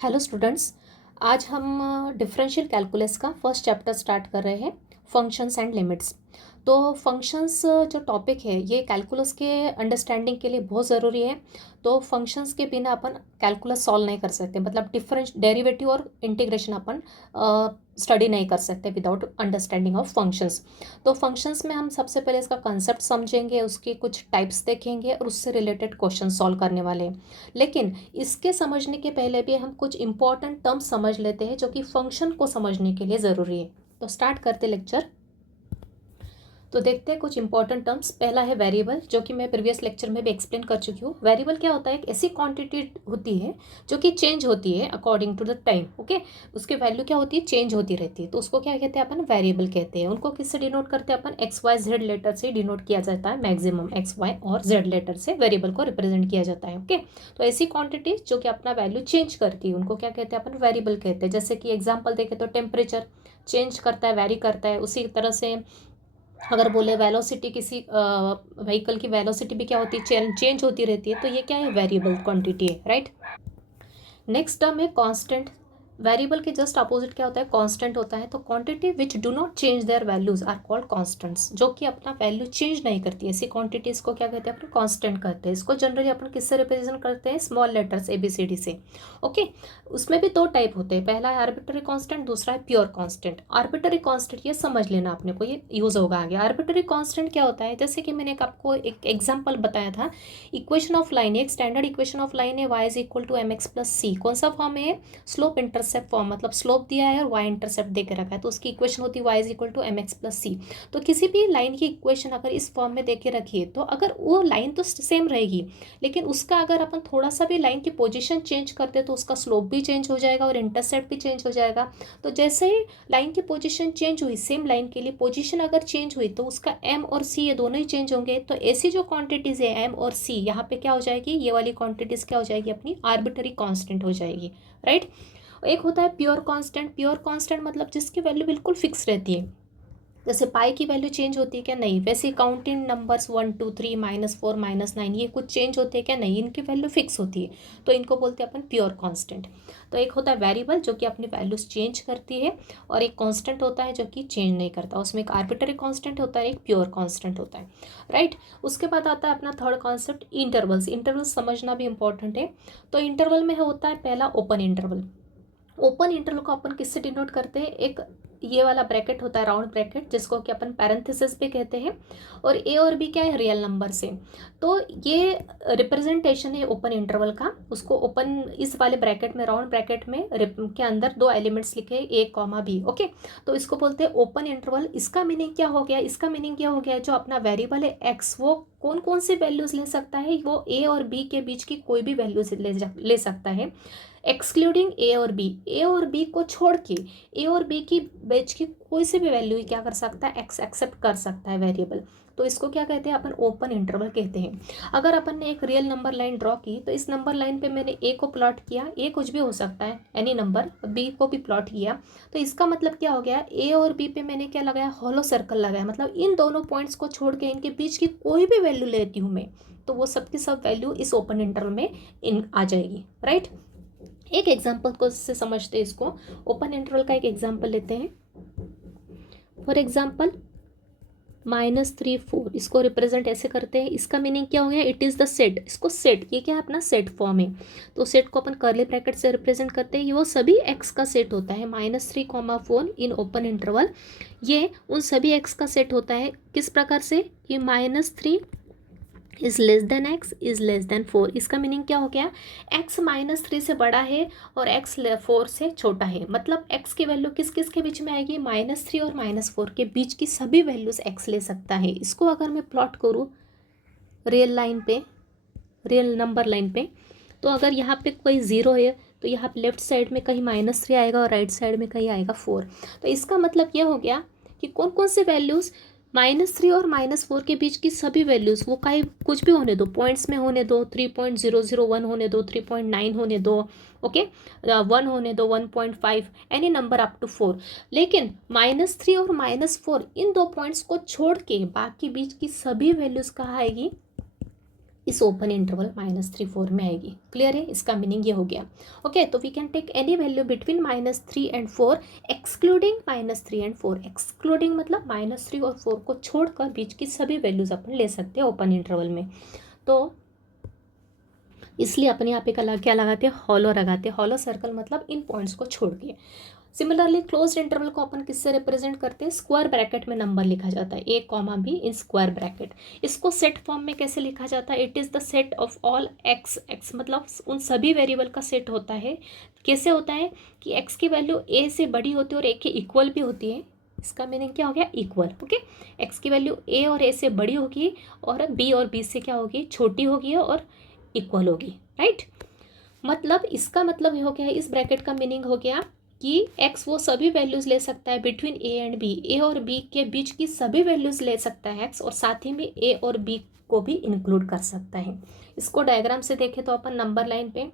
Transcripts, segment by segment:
Hello students. आज हम differential calculus का फर्स्ट चैप्टर स्टार्ट कर रहे हैं, फंक्शंस एंड लिमिट्स। तो फंक्शंस जो टॉपिक है ये कैलकुलस के अंडरस्टैंडिंग के लिए बहुत ज़रूरी है। तो फंक्शंस के बिना अपन कैलकुलस सॉल्व नहीं कर सकते, मतलब डिफरेंस डेरिवेटिव और इंटीग्रेशन अपन स्टडी नहीं कर सकते विदाउट अंडरस्टैंडिंग ऑफ फंक्शंस। तो फंक्शंस में हम सबसे पहले इसका कंसेप्ट समझेंगे, उसके कुछ टाइप्स देखेंगे और उससे रिलेटेड क्वेश्चन सॉल्व करने वाले हैं। लेकिन इसके समझने के पहले भी हम कुछ इंपॉर्टेंट टर्म्स समझ लेते हैं जो कि फंक्शन को समझने के लिए ज़रूरी है। तो स्टार्ट करते लेक्चर। तो देखते हैं कुछ इंपॉर्टेंट टर्म्स। पहला है वेरिएबल, जो कि मैं प्रीवियस लेक्चर में भी एक्सप्लेन कर चुकी हूँ। वेरिएबल क्या होता है? एक ऐसी क्वांटिटी होती है जो कि चेंज होती है according to the time. Okay, उसकी वैल्यू क्या होती है? चेंज होती रहती है। तो उसको क्या कहते हैं? अपन वेरिएबल कहते हैं। उनको किससे डिनोट करते हैं? अपन एक्स वाई जेड लेटर से डिनोट किया जाता है। मैक्सिमम एक्स वाई और जेड लेटर से वेरिएबल को रिप्रेजेंट किया जाता है। ओके, तो ऐसी क्वांटिटी जो कि अपना वैल्यू चेंज करती है उनको क्या कहते हैं? अपन वेरिएबल कहते हैं। जैसे कि एग्जाम्पल देखें तो टेम्परेचर चेंज करता है, वेरी करता है। उसी तरह से अगर बोले वेलोसिटी, किसी व्हीकल की वेलोसिटी भी क्या होती है? चेंज होती रहती है। तो ये क्या है? वेरिएबल क्वांटिटी है, राइट। नेक्स्ट टर्म है कांस्टेंट। वेरिएबल के जस्ट अपोजिट क्या होता है? कांस्टेंट होता है। तो quantity which do not change their values are called constants, जो कि अपना वैल्यू चेंज नहीं करती है। ऐसी क्वांटिटीज को क्या कहते हैं? अपन कांस्टेंट कहते हैं। इसको जनरली अपन किससे रिप्रेजेंट करते हैं? स्मॉल लेटर्स ABCD से। ओके, उसमें भी दो टाइप होते हैं। पहला है आर्बिट्ररी कांस्टेंट, दूसरा है प्योर कांस्टेंट। आर्बिट्ररी कांस्टेंट ये समझ लेना अपने को, ये यूज होगा आगे। आर्बिट्ररी कांस्टेंट क्या होता है? जैसे कि मैंने आपको एक एग्जाम्पल बताया था, इक्वेशन ऑफ लाइन, एक स्टैंडर्ड इक्वेशन ऑफ लाइन है y is equal to mx plus C. कौन सा फॉर्म है? स्लोप इंटरसेप्ट फॉर्म, मतलब स्लोप दिया है और y इंटरसेप्ट दे के रखा है, तो उसकी इक्वेशन होती है y is equal to mx plus C. तो किसी भी लाइन की इक्वेशन अगर इस फॉर्म में दे के रखिए तो अगर वो लाइन तो सेम रहेगी, लेकिन उसका अगर अपन थोड़ा सा भी लाइन की पोजीशन चेंज करते तो उसका स्लोप भी चेंज हो जाएगा और इंटरसेप्ट भी चेंज हो जाएगा। तो जैसे ही लाइन की पोजीशन चेंज हुई, सेम लाइन के लिए पोजीशन अगर चेंज हुई तो उसका m और c ये दोनों ही चेंज होंगे। तो ऐसी जो क्वांटिटीज है m और c, यहाँ पे क्या हो जाएगी? ये वाली क्वांटिटीज क्या हो जाएगी? अपनी आर्बिट्ररी कांस्टेंट हो जाएगी, राइट। एक होता है प्योर कांस्टेंट। प्योर कांस्टेंट मतलब जिसकी वैल्यू बिल्कुल फिक्स रहती है। जैसे पाई की वैल्यू चेंज होती है क्या? नहीं। वैसे काउंटिंग नंबर्स 1 2 3 -4 -9 ये कुछ चेंज होते हैं क्या? नहीं, इनकी वैल्यू फिक्स होती है। तो इनको बोलते हैं अपन प्योर कांस्टेंट। तो एक होता है वेरिएबल जो कि अपनी वैल्यूज चेंज करती है, और एक कांस्टेंट होता है जो कि चेंज नहीं करता। उसमें एक आर्बिट्ररी कांस्टेंट होता है, एक प्योर कांस्टेंट होता है, राइट। उसके बाद आता है अपना थर्ड कॉन्सेप्ट, इंटरवल्स। इंटरवल्स समझना भी इंपॉर्टेंट है। तो इंटरवल में होता है पहला ओपन इंटरवल। ओपन इंटरवल को अपन किससे डिनोट करते हैं? एक ये वाला ब्रैकेट होता है, राउंड ब्रैकेट, जिसको कि अपन पैरेंथेसिस भी कहते हैं। और ए और बी क्या है? रियल नंबर से। तो ये रिप्रेजेंटेशन है ओपन इंटरवल का। उसको ओपन इस वाले ब्रैकेट में, राउंड ब्रैकेट में के अंदर दो एलिमेंट्स लिखे ए कॉमा बी। ओके, तो इसको बोलते हैं ओपन इंटरवल। इसका मीनिंग क्या हो गया? इसका मीनिंग क्या हो गया? जो अपना वेरिएबल है एक्स, वो कौन कौन सी वैल्यूज ले सकता है? वो ए और बी के बीच की कोई भी वैल्यूज ले सकता है, एक्सक्लूडिंग ए और बी। ए और बी को छोड़ के ए और बी की बीच की कोई सी भी वैल्यू क्या कर सकता है? एक्स एक्सेप्ट कर सकता है वेरिएबल। तो इसको क्या कहते हैं? अपन ओपन इंटरवल कहते हैं। अगर अपन ने एक रियल नंबर लाइन ड्रॉ की, तो इस नंबर लाइन पे मैंने ए को प्लॉट किया, ए कुछ भी हो सकता है, एनी नंबर, बी को भी प्लॉट किया, तो इसका मतलब क्या हो गया? ए और बी पे मैंने क्या लगाया? हॉलो सर्कल लगाया। मतलब इन दोनों पॉइंट्स को छोड़ के इनके बीच की कोई भी वैल्यू लेती हूँ मैं, तो वो सब की सब वैल्यू इस ओपन इंटरवल में इन आ जाएगी, राइट। एक एग्जाम्पल को से समझते हैं इसको। ओपन इंटरवल का एक एग्जाम्पल लेते हैं। फॉर एग्जाम्पल -3 4, इसको रिप्रेजेंट ऐसे करते हैं। इसका मीनिंग क्या हो गया? It is the set. इसको सेट, ये क्या है? अपना सेट फॉर्म है। तो सेट को अपन कर्ली ब्रैकेट से रिप्रेजेंट करते हैं। ये वो सभी एक्स का सेट होता है, -3 4 इन ओपन इंटरवल। ये उन सभी एक्स का सेट होता है। किस प्रकार से? कि -3 is less then x is less then 4। इसका मीनिंग क्या हो गया? एक्स -3 से बड़ा है और एक्स 4 से छोटा है। मतलब एक्स की वैल्यू किस किस के बीच में आएगी? -3 और -4 के बीच की सभी वैल्यूज एक्स ले सकता है। इसको अगर मैं प्लॉट करूँ रियल लाइन पे, रियल नंबर लाइन पे, तो अगर यहाँ पे कोई ज़ीरो है तो यहाँ पे लेफ्ट साइड में कहीं -3 आएगा और राइट साइड में कहीं आएगा 4। तो इसका मतलब यह हो गया कि कौन कौन से वैल्यूज़ -3 और -4 के बीच की सभी वैल्यूज़, वो कहीं कुछ भी होने दो, पॉइंट्स में होने दो, 3.001 होने दो, 3.9 होने दो, ओके, 1 होने दो, 1.5, एनी नंबर अप टू 4। लेकिन -3 और -4 इन दो पॉइंट्स को छोड़ के बाकी बीच की सभी वैल्यूज़ कहाँ आएगी? इस ओपन इंटरवल -3 4 में आएगी। क्लियर है, इसका मीनिंग ये हो गया। ओके, तो we can take any value between -3 and 4 excluding -3 and 4। Excluding मतलब -3 और 4 को छोड़कर बीच की सभी वैल्यूज अपन ले सकते हैं ओपन इंटरवल में। तो इसलिए अपन यहाँ पे क्या लगाते हैं, हॉलो लगाते हैं। हॉलो सर्कल मतलब इन पॉइंट्स को छोड़ के। सिमिलरली क्लोज इंटरवल को अपन किससे रिप्रेजेंट करते हैं, स्क्वायर ब्रैकेट में नंबर लिखा जाता है, a comma b in square bracket. इसको सेट फॉर्म में कैसे लिखा जाता है, it is the set of all x। x मतलब उन सभी वेरिएबल का सेट होता है। कैसे होता है कि x की वैल्यू a से बड़ी होती है और a के इक्वल भी होती है। इसका मीनिंग क्या हो गया, इक्वल। ओके, x की वैल्यू a और a से बड़ी होगी और b और b से क्या होगी, छोटी होगी और इक्वल होगी, राइट। मतलब इसका मतलब ये हो गया, इस ब्रैकेट का मीनिंग हो गया कि x वो सभी वैल्यूज ले सकता है between a and b। a और b के बीच की सभी वैल्यूज ले सकता है x, और साथ ही में a और b को भी इंक्लूड कर सकता है। इसको डायग्राम से देखें तो अपन नंबर लाइन पे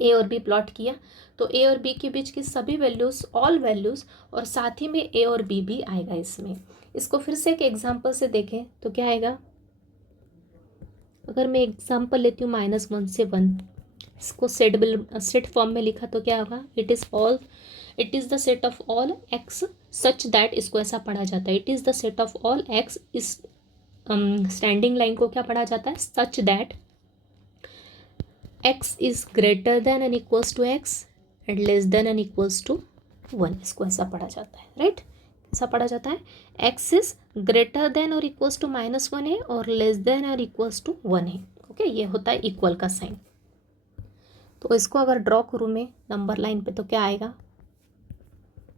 a और b प्लॉट किया, तो a और b के बीच की सभी वैल्यूज, ऑल वैल्यूज, और साथ ही में a और b भी आएगा इसमें। इसको फिर से एक एग्जाम्पल से देखें तो क्या आएगा, अगर मैं एग्जाम्पल लेती हूँ -1 से 1, इसको सेट फॉर्म में लिखा तो क्या होगा, it is the set of all x such that, इसको ऐसा पढ़ा जाता है, it is the set of all x. इस स्टैंडिंग लाइन को क्या पढ़ा जाता है, such that x is greater than and equals to x and less than and equals to 1। इसको ऐसा पढ़ा जाता है, राइट। ऐसा पढ़ा जाता है, एक्स इज ग्रेटर देन और इक्वल्स टू -1 है और लेस देन और इक्वल्स टू 1 है। ओके, ये होता है इक्वल का साइन। तो इसको अगर ड्रॉ करूँ मैं नंबर लाइन पे तो क्या आएगा,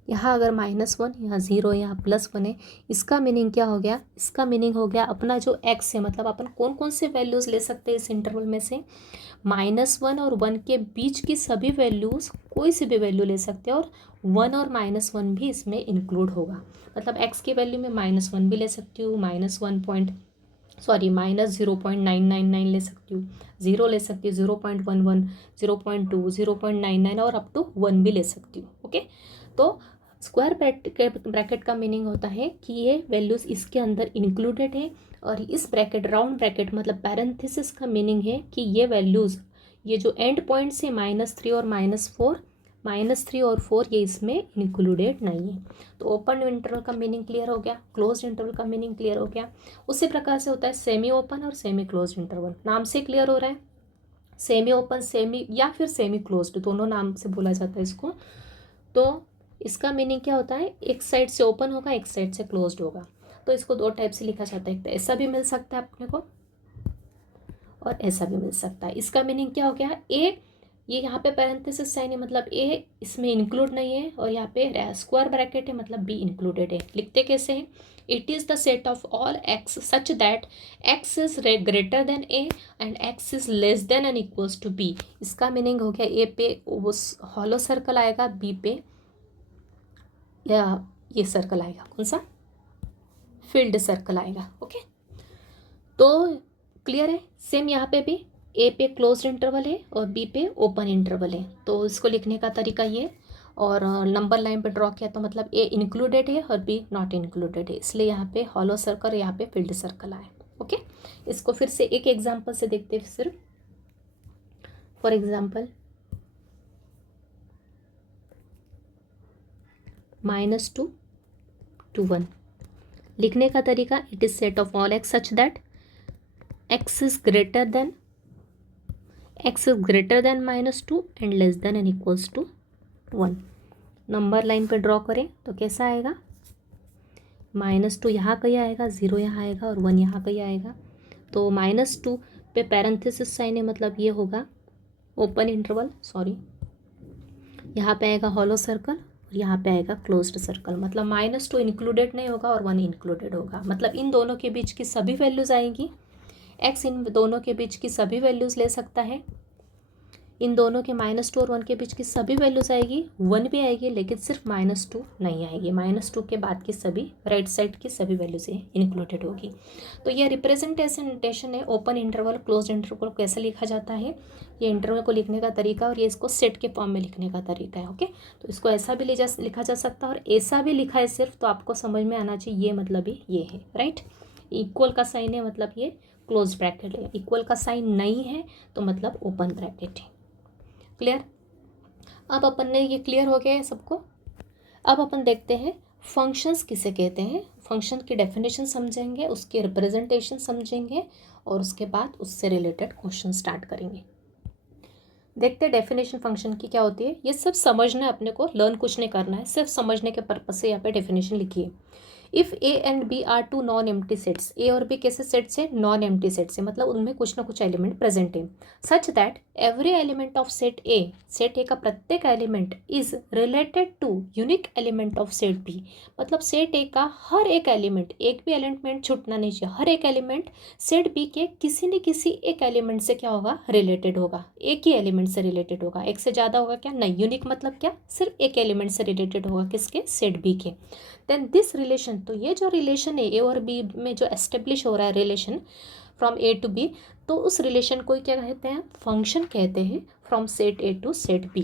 यहाँ अगर -1, यहाँ 0, यहाँ +1 है। इसका मीनिंग क्या हो गया, इसका मीनिंग हो गया अपना जो x है, मतलब अपन कौन कौन से वैल्यूज़ ले सकते हैं इस इंटरवल में से, -1 और 1 के बीच की सभी वैल्यूज़, कोई सी भी वैल्यू ले सकते हैं, और 1 और -1 भी इसमें इंक्लूड होगा। मतलब x की वैल्यू में -1 भी ले सकती हूँ, -0.999 ले सकती हूँ, 0 ले सकती हूँ, 0.11, 0.2, 0.99 और अप टू 1 भी ले सकती हूँ। ओके, तो स्क्वायर ब्रैकेट का मीनिंग होता है कि ये वैल्यूज़ इसके अंदर इंक्लूडेड है, और इस ब्रैकेट, राउंड ब्रैकेट मतलब पैरेंथेसिस का मीनिंग है कि ये वैल्यूज़, ये जो एंड पॉइंट्स है -3 और -3 और 4 ये इसमें इंक्लूडेड नहीं है। तो ओपन इंटरवल का मीनिंग क्लियर हो गया, क्लोज इंटरवल का मीनिंग क्लियर हो गया। उसी प्रकार से होता है सेमी ओपन और सेमी क्लोज इंटरवल। नाम से क्लियर हो रहा है, सेमी ओपन, सेमी या फिर सेमी क्लोज्ड, दोनों नाम से बोला जाता है इसको। तो इसका मीनिंग क्या होता है, एक साइड से ओपन होगा, एक साइड से क्लोज्ड होगा। तो इसको दो टाइप से लिखा जाता है, एक तो ऐसा भी मिल सकता है अपने को और ऐसा भी मिल सकता है। इसका मीनिंग क्या हो गया, ए, ये यहाँ पे पैरेंथेसिस साइन है मतलब ए इसमें इंक्लूड नहीं है, और यहाँ पे स्क्वायर ब्रैकेट है मतलब बी इंक्लूडेड है। लिखते कैसे हैं, it is the set of all x such that x is greater than a and x is less than and equals to b. इसका मीनिंग हो गया, ए पे वो हॉलो सर्कल आएगा, बी पे या ये सर्कल आएगा, कौन सा, फील्ड सर्कल आएगा। ओके, तो क्लियर है। सेम यहाँ पे भी ए पे क्लोज्ड इंटरवल है और बी पे ओपन इंटरवल है। तो इसको लिखने का तरीका ये, और नंबर लाइन पे ड्रॉ किया तो मतलब ए इंक्लूडेड है और बी नॉट इंक्लूडेड है, इसलिए यहाँ पे हॉलो सर्कल, यहाँ पे फील्ड सर्कल आए। ओके, इसको फिर से एक एग्जाम्पल से देखते हैं। सिर्फ फॉर एग्जाम्पल -2 to 1 लिखने का तरीका, it is set of all x such that x is greater than -2 and less than and equals to 1। Number line पे ड्रॉ करें तो कैसा आएगा, -2 यहाँ कहीं आएगा, 0 यहाँ आएगा और 1 यहाँ कहीं आएगा। तो -2 पे पैरेंथेसिस साइन है मतलब ये होगा ओपन इंटरवल, सॉरी, यहाँ पे आएगा हॉलो सर्कल और यहाँ पे आएगा क्लोज्ड सर्कल। मतलब -2 इंक्लूडेड नहीं होगा और 1 इंक्लूडेड होगा। मतलब इन दोनों के बीच की सभी वैल्यूज़ आएंगी, एक्स इन दोनों के बीच की सभी वैल्यूज़ ले सकता है, इन दोनों के -2 और 1 के बीच की सभी वैल्यूज़ आएगी, 1 भी आएगी लेकिन सिर्फ -2 नहीं आएगी। -2 के बाद की सभी राइट साइड की सभी वैल्यूज़ इंक्लूडेड होगी। तो ये रिप्रेजेंटेशन है ओपन इंटरवल क्लोज इंटरवल को कैसे लिखा जाता है, ये इंटरवल को लिखने का तरीका, और ये इसको सेट के फॉर्म में लिखने का तरीका है। ओके, तो इसको ऐसा भी लिखा जा सकता है और ऐसा भी लिखा है सिर्फ, तो आपको समझ में आना चाहिए ये मतलब ही ये है, राइट। इक्वल का साइन है मतलब ये क्लोज ब्रैकेट है, इक्वल का साइन नहीं है तो मतलब ओपन ब्रैकेट है। क्लियर? अब अपन ने ये क्लियर हो गया है सबको। अब अपन देखते हैं फंक्शंस किसे कहते हैं। फंक्शन की डेफिनेशन समझेंगे, उसके रिप्रेजेंटेशन समझेंगे और उसके बाद उससे रिलेटेड क्वेश्चन स्टार्ट करेंगे। देखते हैं डेफिनेशन फंक्शन की क्या होती है। ये सब समझना है अपने को, लर्न कुछ नहीं करना है, सिर्फ समझने के पर्पज से यहाँ पे डेफिनेशन लिखी है। If A and B are two non empty sets, A और बी कैसे सेट्स है? नॉन एम्प्टी सेट्स है, मतलब उनमें कुछ ना कुछ एलिमेंट प्रेजेंट है। Such that every element of set A का प्रत्येक element is related to unique element of set B, मतलब सेट ए का हर एक एलिमेंट, एक भी एलिमेंट छूटना नहीं चाहिए, हर एक एलिमेंट सेट बी के किसी न किसी एक एलिमेंट से क्या होगा? रिलेटेड होगा, एक ही एलिमेंट से रिलेटेड होगा। एक से ज़्यादा होगा क्या? नहीं। यूनिक मतलब क्या? सिर्फ एक एलिमेंट से रिलेटेड होगा, किसके? सेट बी के। देन दिस रिलेशन, तो ये जो रिलेशन है ए और बी में जो एस्टेब्लिश हो रहा है relation from A to B, तो उस रिलेशन को क्या कहते हैं? फंक्शन कहते हैं, from set A to set B.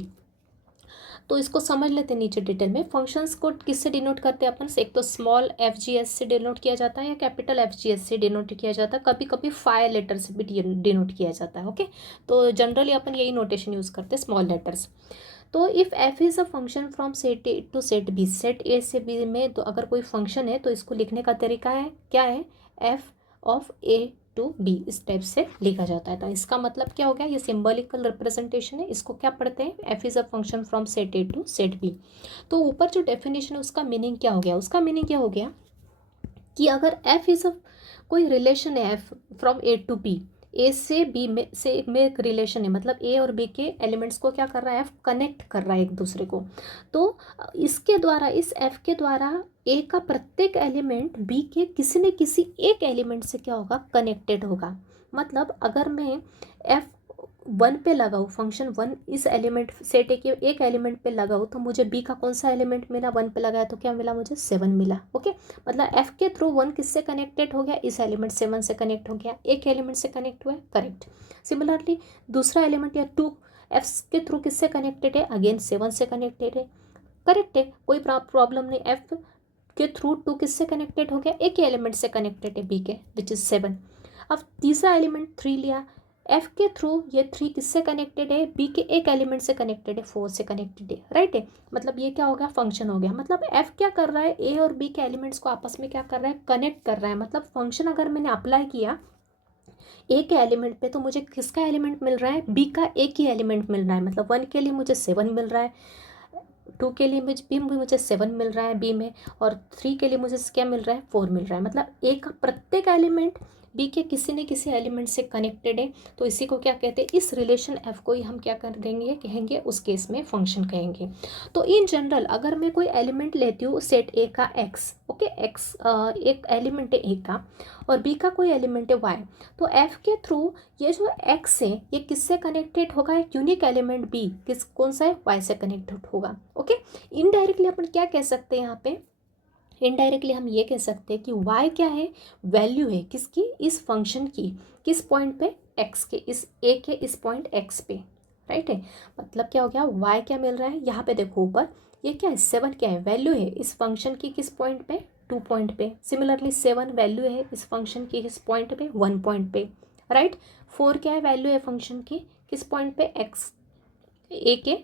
तो इसको समझ लेते हैं नीचे डिटेल में। फंक्शंस को किससे डिनोट करते हैं अपन? एक तो स्मॉल एफ जी एस से डिनोट किया जाता है या कैपिटल एफ जी एस से डिनोट किया जाता है, कभी कभी 5 लेटर से भी डिनोट किया जाता है। ओके, तो जनरली अपन यही नोटेशन यूज़ करते हैं, स्मॉल लेटर्स। तो if f is a function from set A to set B, set A से बी में तो अगर कोई फंक्शन है तो इसको लिखने का तरीका है क्या है? F of A to B, इस टाइप से लिखा जाता है। तो इसका मतलब क्या हो गया? ये सिंबॉलिकल रिप्रेजेंटेशन है। इसको क्या पढ़ते हैं? F is a function from set A to set B. तो ऊपर जो डेफिनेशन है उसका मीनिंग क्या हो गया? उसका मीनिंग क्या हो गया कि अगर एफ इज़ अ कोई रिलेशन है, F from A to B, A से बी में एक रिलेशन है, मतलब ए और बी के एलिमेंट्स को क्या कर रहा है? एफ कनेक्ट कर रहा है एक दूसरे को। तो इसके द्वारा, इस एफ के द्वारा ए का प्रत्येक एलिमेंट बी के किसी न किसी एक एलिमेंट से क्या होगा? कनेक्टेड होगा। मतलब अगर मैं एफ 1 पे लगाऊँ, फंक्शन 1 इस एलिमेंट सेट के एक एलिमेंट पे लगाऊँ, तो मुझे बी का कौन सा एलिमेंट मिला? 1 पे लगाया तो क्या मिला मुझे? 7 मिला। ओके, मतलब एफ के थ्रू 1 किससे कनेक्टेड हो गया? इस एलिमेंट 7 से कनेक्ट हो गया, एक एलिमेंट से कनेक्ट हुआ है। करेक्ट। सिमिलरली दूसरा एलिमेंट या 2 एफ के थ्रू किससे कनेक्टेड है? अगेन 7 से कनेक्टेड है। करेक्ट है, कोई प्रॉब्लम नहीं। एफ के थ्रू 2 किससे कनेक्टेड हो गया? एक ही एलिमेंट से कनेक्टेड है बी के, विच इज़ 7। अब तीसरा एलिमेंट 3 लिया, एफ के थ्रू ये 3 किससे कनेक्टेड है? बी के एक एलिमेंट से कनेक्टेड है, 4 से कनेक्टेड है। राइट है, मतलब ये क्या हो गया? फंक्शन हो गया। मतलब एफ क्या कर रहा है? ए और बी के एलिमेंट्स को आपस में क्या कर रहा है? कनेक्ट कर रहा है। मतलब फंक्शन अगर मैंने अप्लाई किया ए के एलिमेंट पे तो मुझे किसका एलिमेंट मिल रहा है? बी का एक ही एलिमेंट मिल रहा है। मतलब 1 के लिए मुझे 7 मिल रहा है, 2 के लिए मुझे 7 मिल रहा है बी में, और 3 के लिए मुझे क्या मिल रहा है? 4 मिल रहा है। मतलब ए का प्रत्येक एलिमेंट बी के किसी न किसी एलिमेंट से कनेक्टेड है। तो इसी को क्या कहते हैं? इस रिलेशन एफ को ही हम क्या कर देंगे? कहेंगे उस केस में फंक्शन कहेंगे। तो इन जनरल अगर मैं कोई एलिमेंट लेती हूँ सेट ए का एक्स, ओके, एक्स एक एलिमेंट है ए का, और बी का कोई एलिमेंट है वाई, तो एफ के थ्रू ये जो एक्स है ये किससे कनेक्टेड होगा? एक यूनिक एलिमेंट बी कौन सा है? वाई से कनेक्टेड होगा। ओके, इनडायरेक्टली अपन क्या कह सकते हैं यहाँ पे? इनडायरेक्टली हम ये कह सकते हैं कि y क्या है? वैल्यू है किसकी? इस फंक्शन की। किस पॉइंट पे? x के, इस a के इस पॉइंट x पे। राइट है, मतलब क्या हो गया? y क्या मिल रहा है? यहाँ पे देखो ऊपर, ये क्या है? 7 क्या है? वैल्यू है इस फंक्शन की किस पॉइंट पे? 2 पॉइंट पे। सिमिलरली 7 वैल्यू है इस फंक्शन की किस पॉइंट पे? 1 पॉइंट पे। राइट, 4 क्या है? वैल्यू है फंक्शन की किस पॉइंट पे? x a के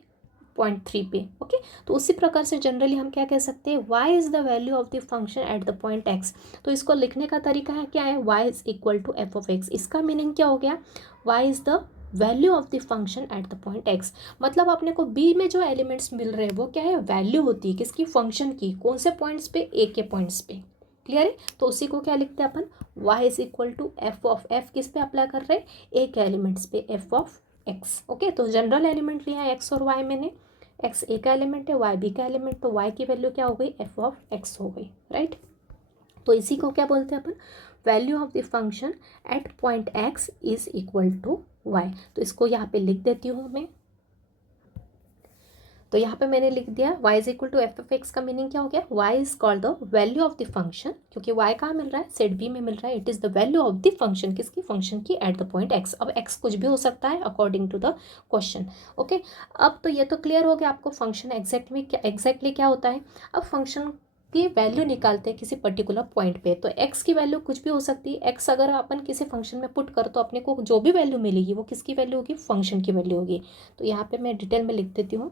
0.3 पे। ओके, तो उसी प्रकार से जनरली हम क्या कह सकते हैं? y is the value of the function at the point x। तो इसको लिखने का तरीका है क्या है? y is equal to F of x. इसका मीनिंग क्या हो गया? y is the value of the function at the point x। मतलब अपने को b में जो एलिमेंट्स मिल रहे हैं वो क्या है? वैल्यू होती है किसकी? फंक्शन की। कौन से पॉइंट्स पे? a के पॉइंट्स पे। क्लियर है? तो उसी को क्या लिखते हैं अपन? y is equal to F of f किस पे अप्लाई कर रहे हैं? a के एलिमेंट्स पे, एफ ऑफ एक्स। ओके, तो जनरल एलिमेंट लिया है एक्स और वाई मैंने, एक्स ए का एलिमेंट है, वाई बी का एलिमेंट, तो वाई की वैल्यू क्या हो गई? एफ ऑफ एक्स हो गई। राइट, तो इसी को क्या बोलते हैं अपन? Value of the function at point X is equal to Y. तो इसको यहाँ पे लिख देती हूँ मैं। तो यहाँ पे मैंने लिख दिया y is equal to F of x का मीनिंग क्या हो गया? y is called the value of the function, क्योंकि y कहाँ मिल रहा है? सेट बी में मिल रहा है। It is the value of the function, किसकी? फंक्शन की एट द पॉइंट x। अब x कुछ भी हो सकता है according to the question. Okay, अब तो ये तो क्लियर हो गया आपको फंक्शन एग्जैक्टली क्या होता है। अब फंक्शन की वैल्यू निकालते हैं किसी पर्टिकुलर पॉइंट पे, तो x की वैल्यू कुछ भी हो सकती है। x अगर अपन किसी फंक्शन में पुट कर तो अपने को जो भी वैल्यू मिलेगी वो किसकी वैल्यू होगी, फंक्शन की वैल्यू होगी। तो यहाँ पे मैं डिटेल में लिख देती हूँ।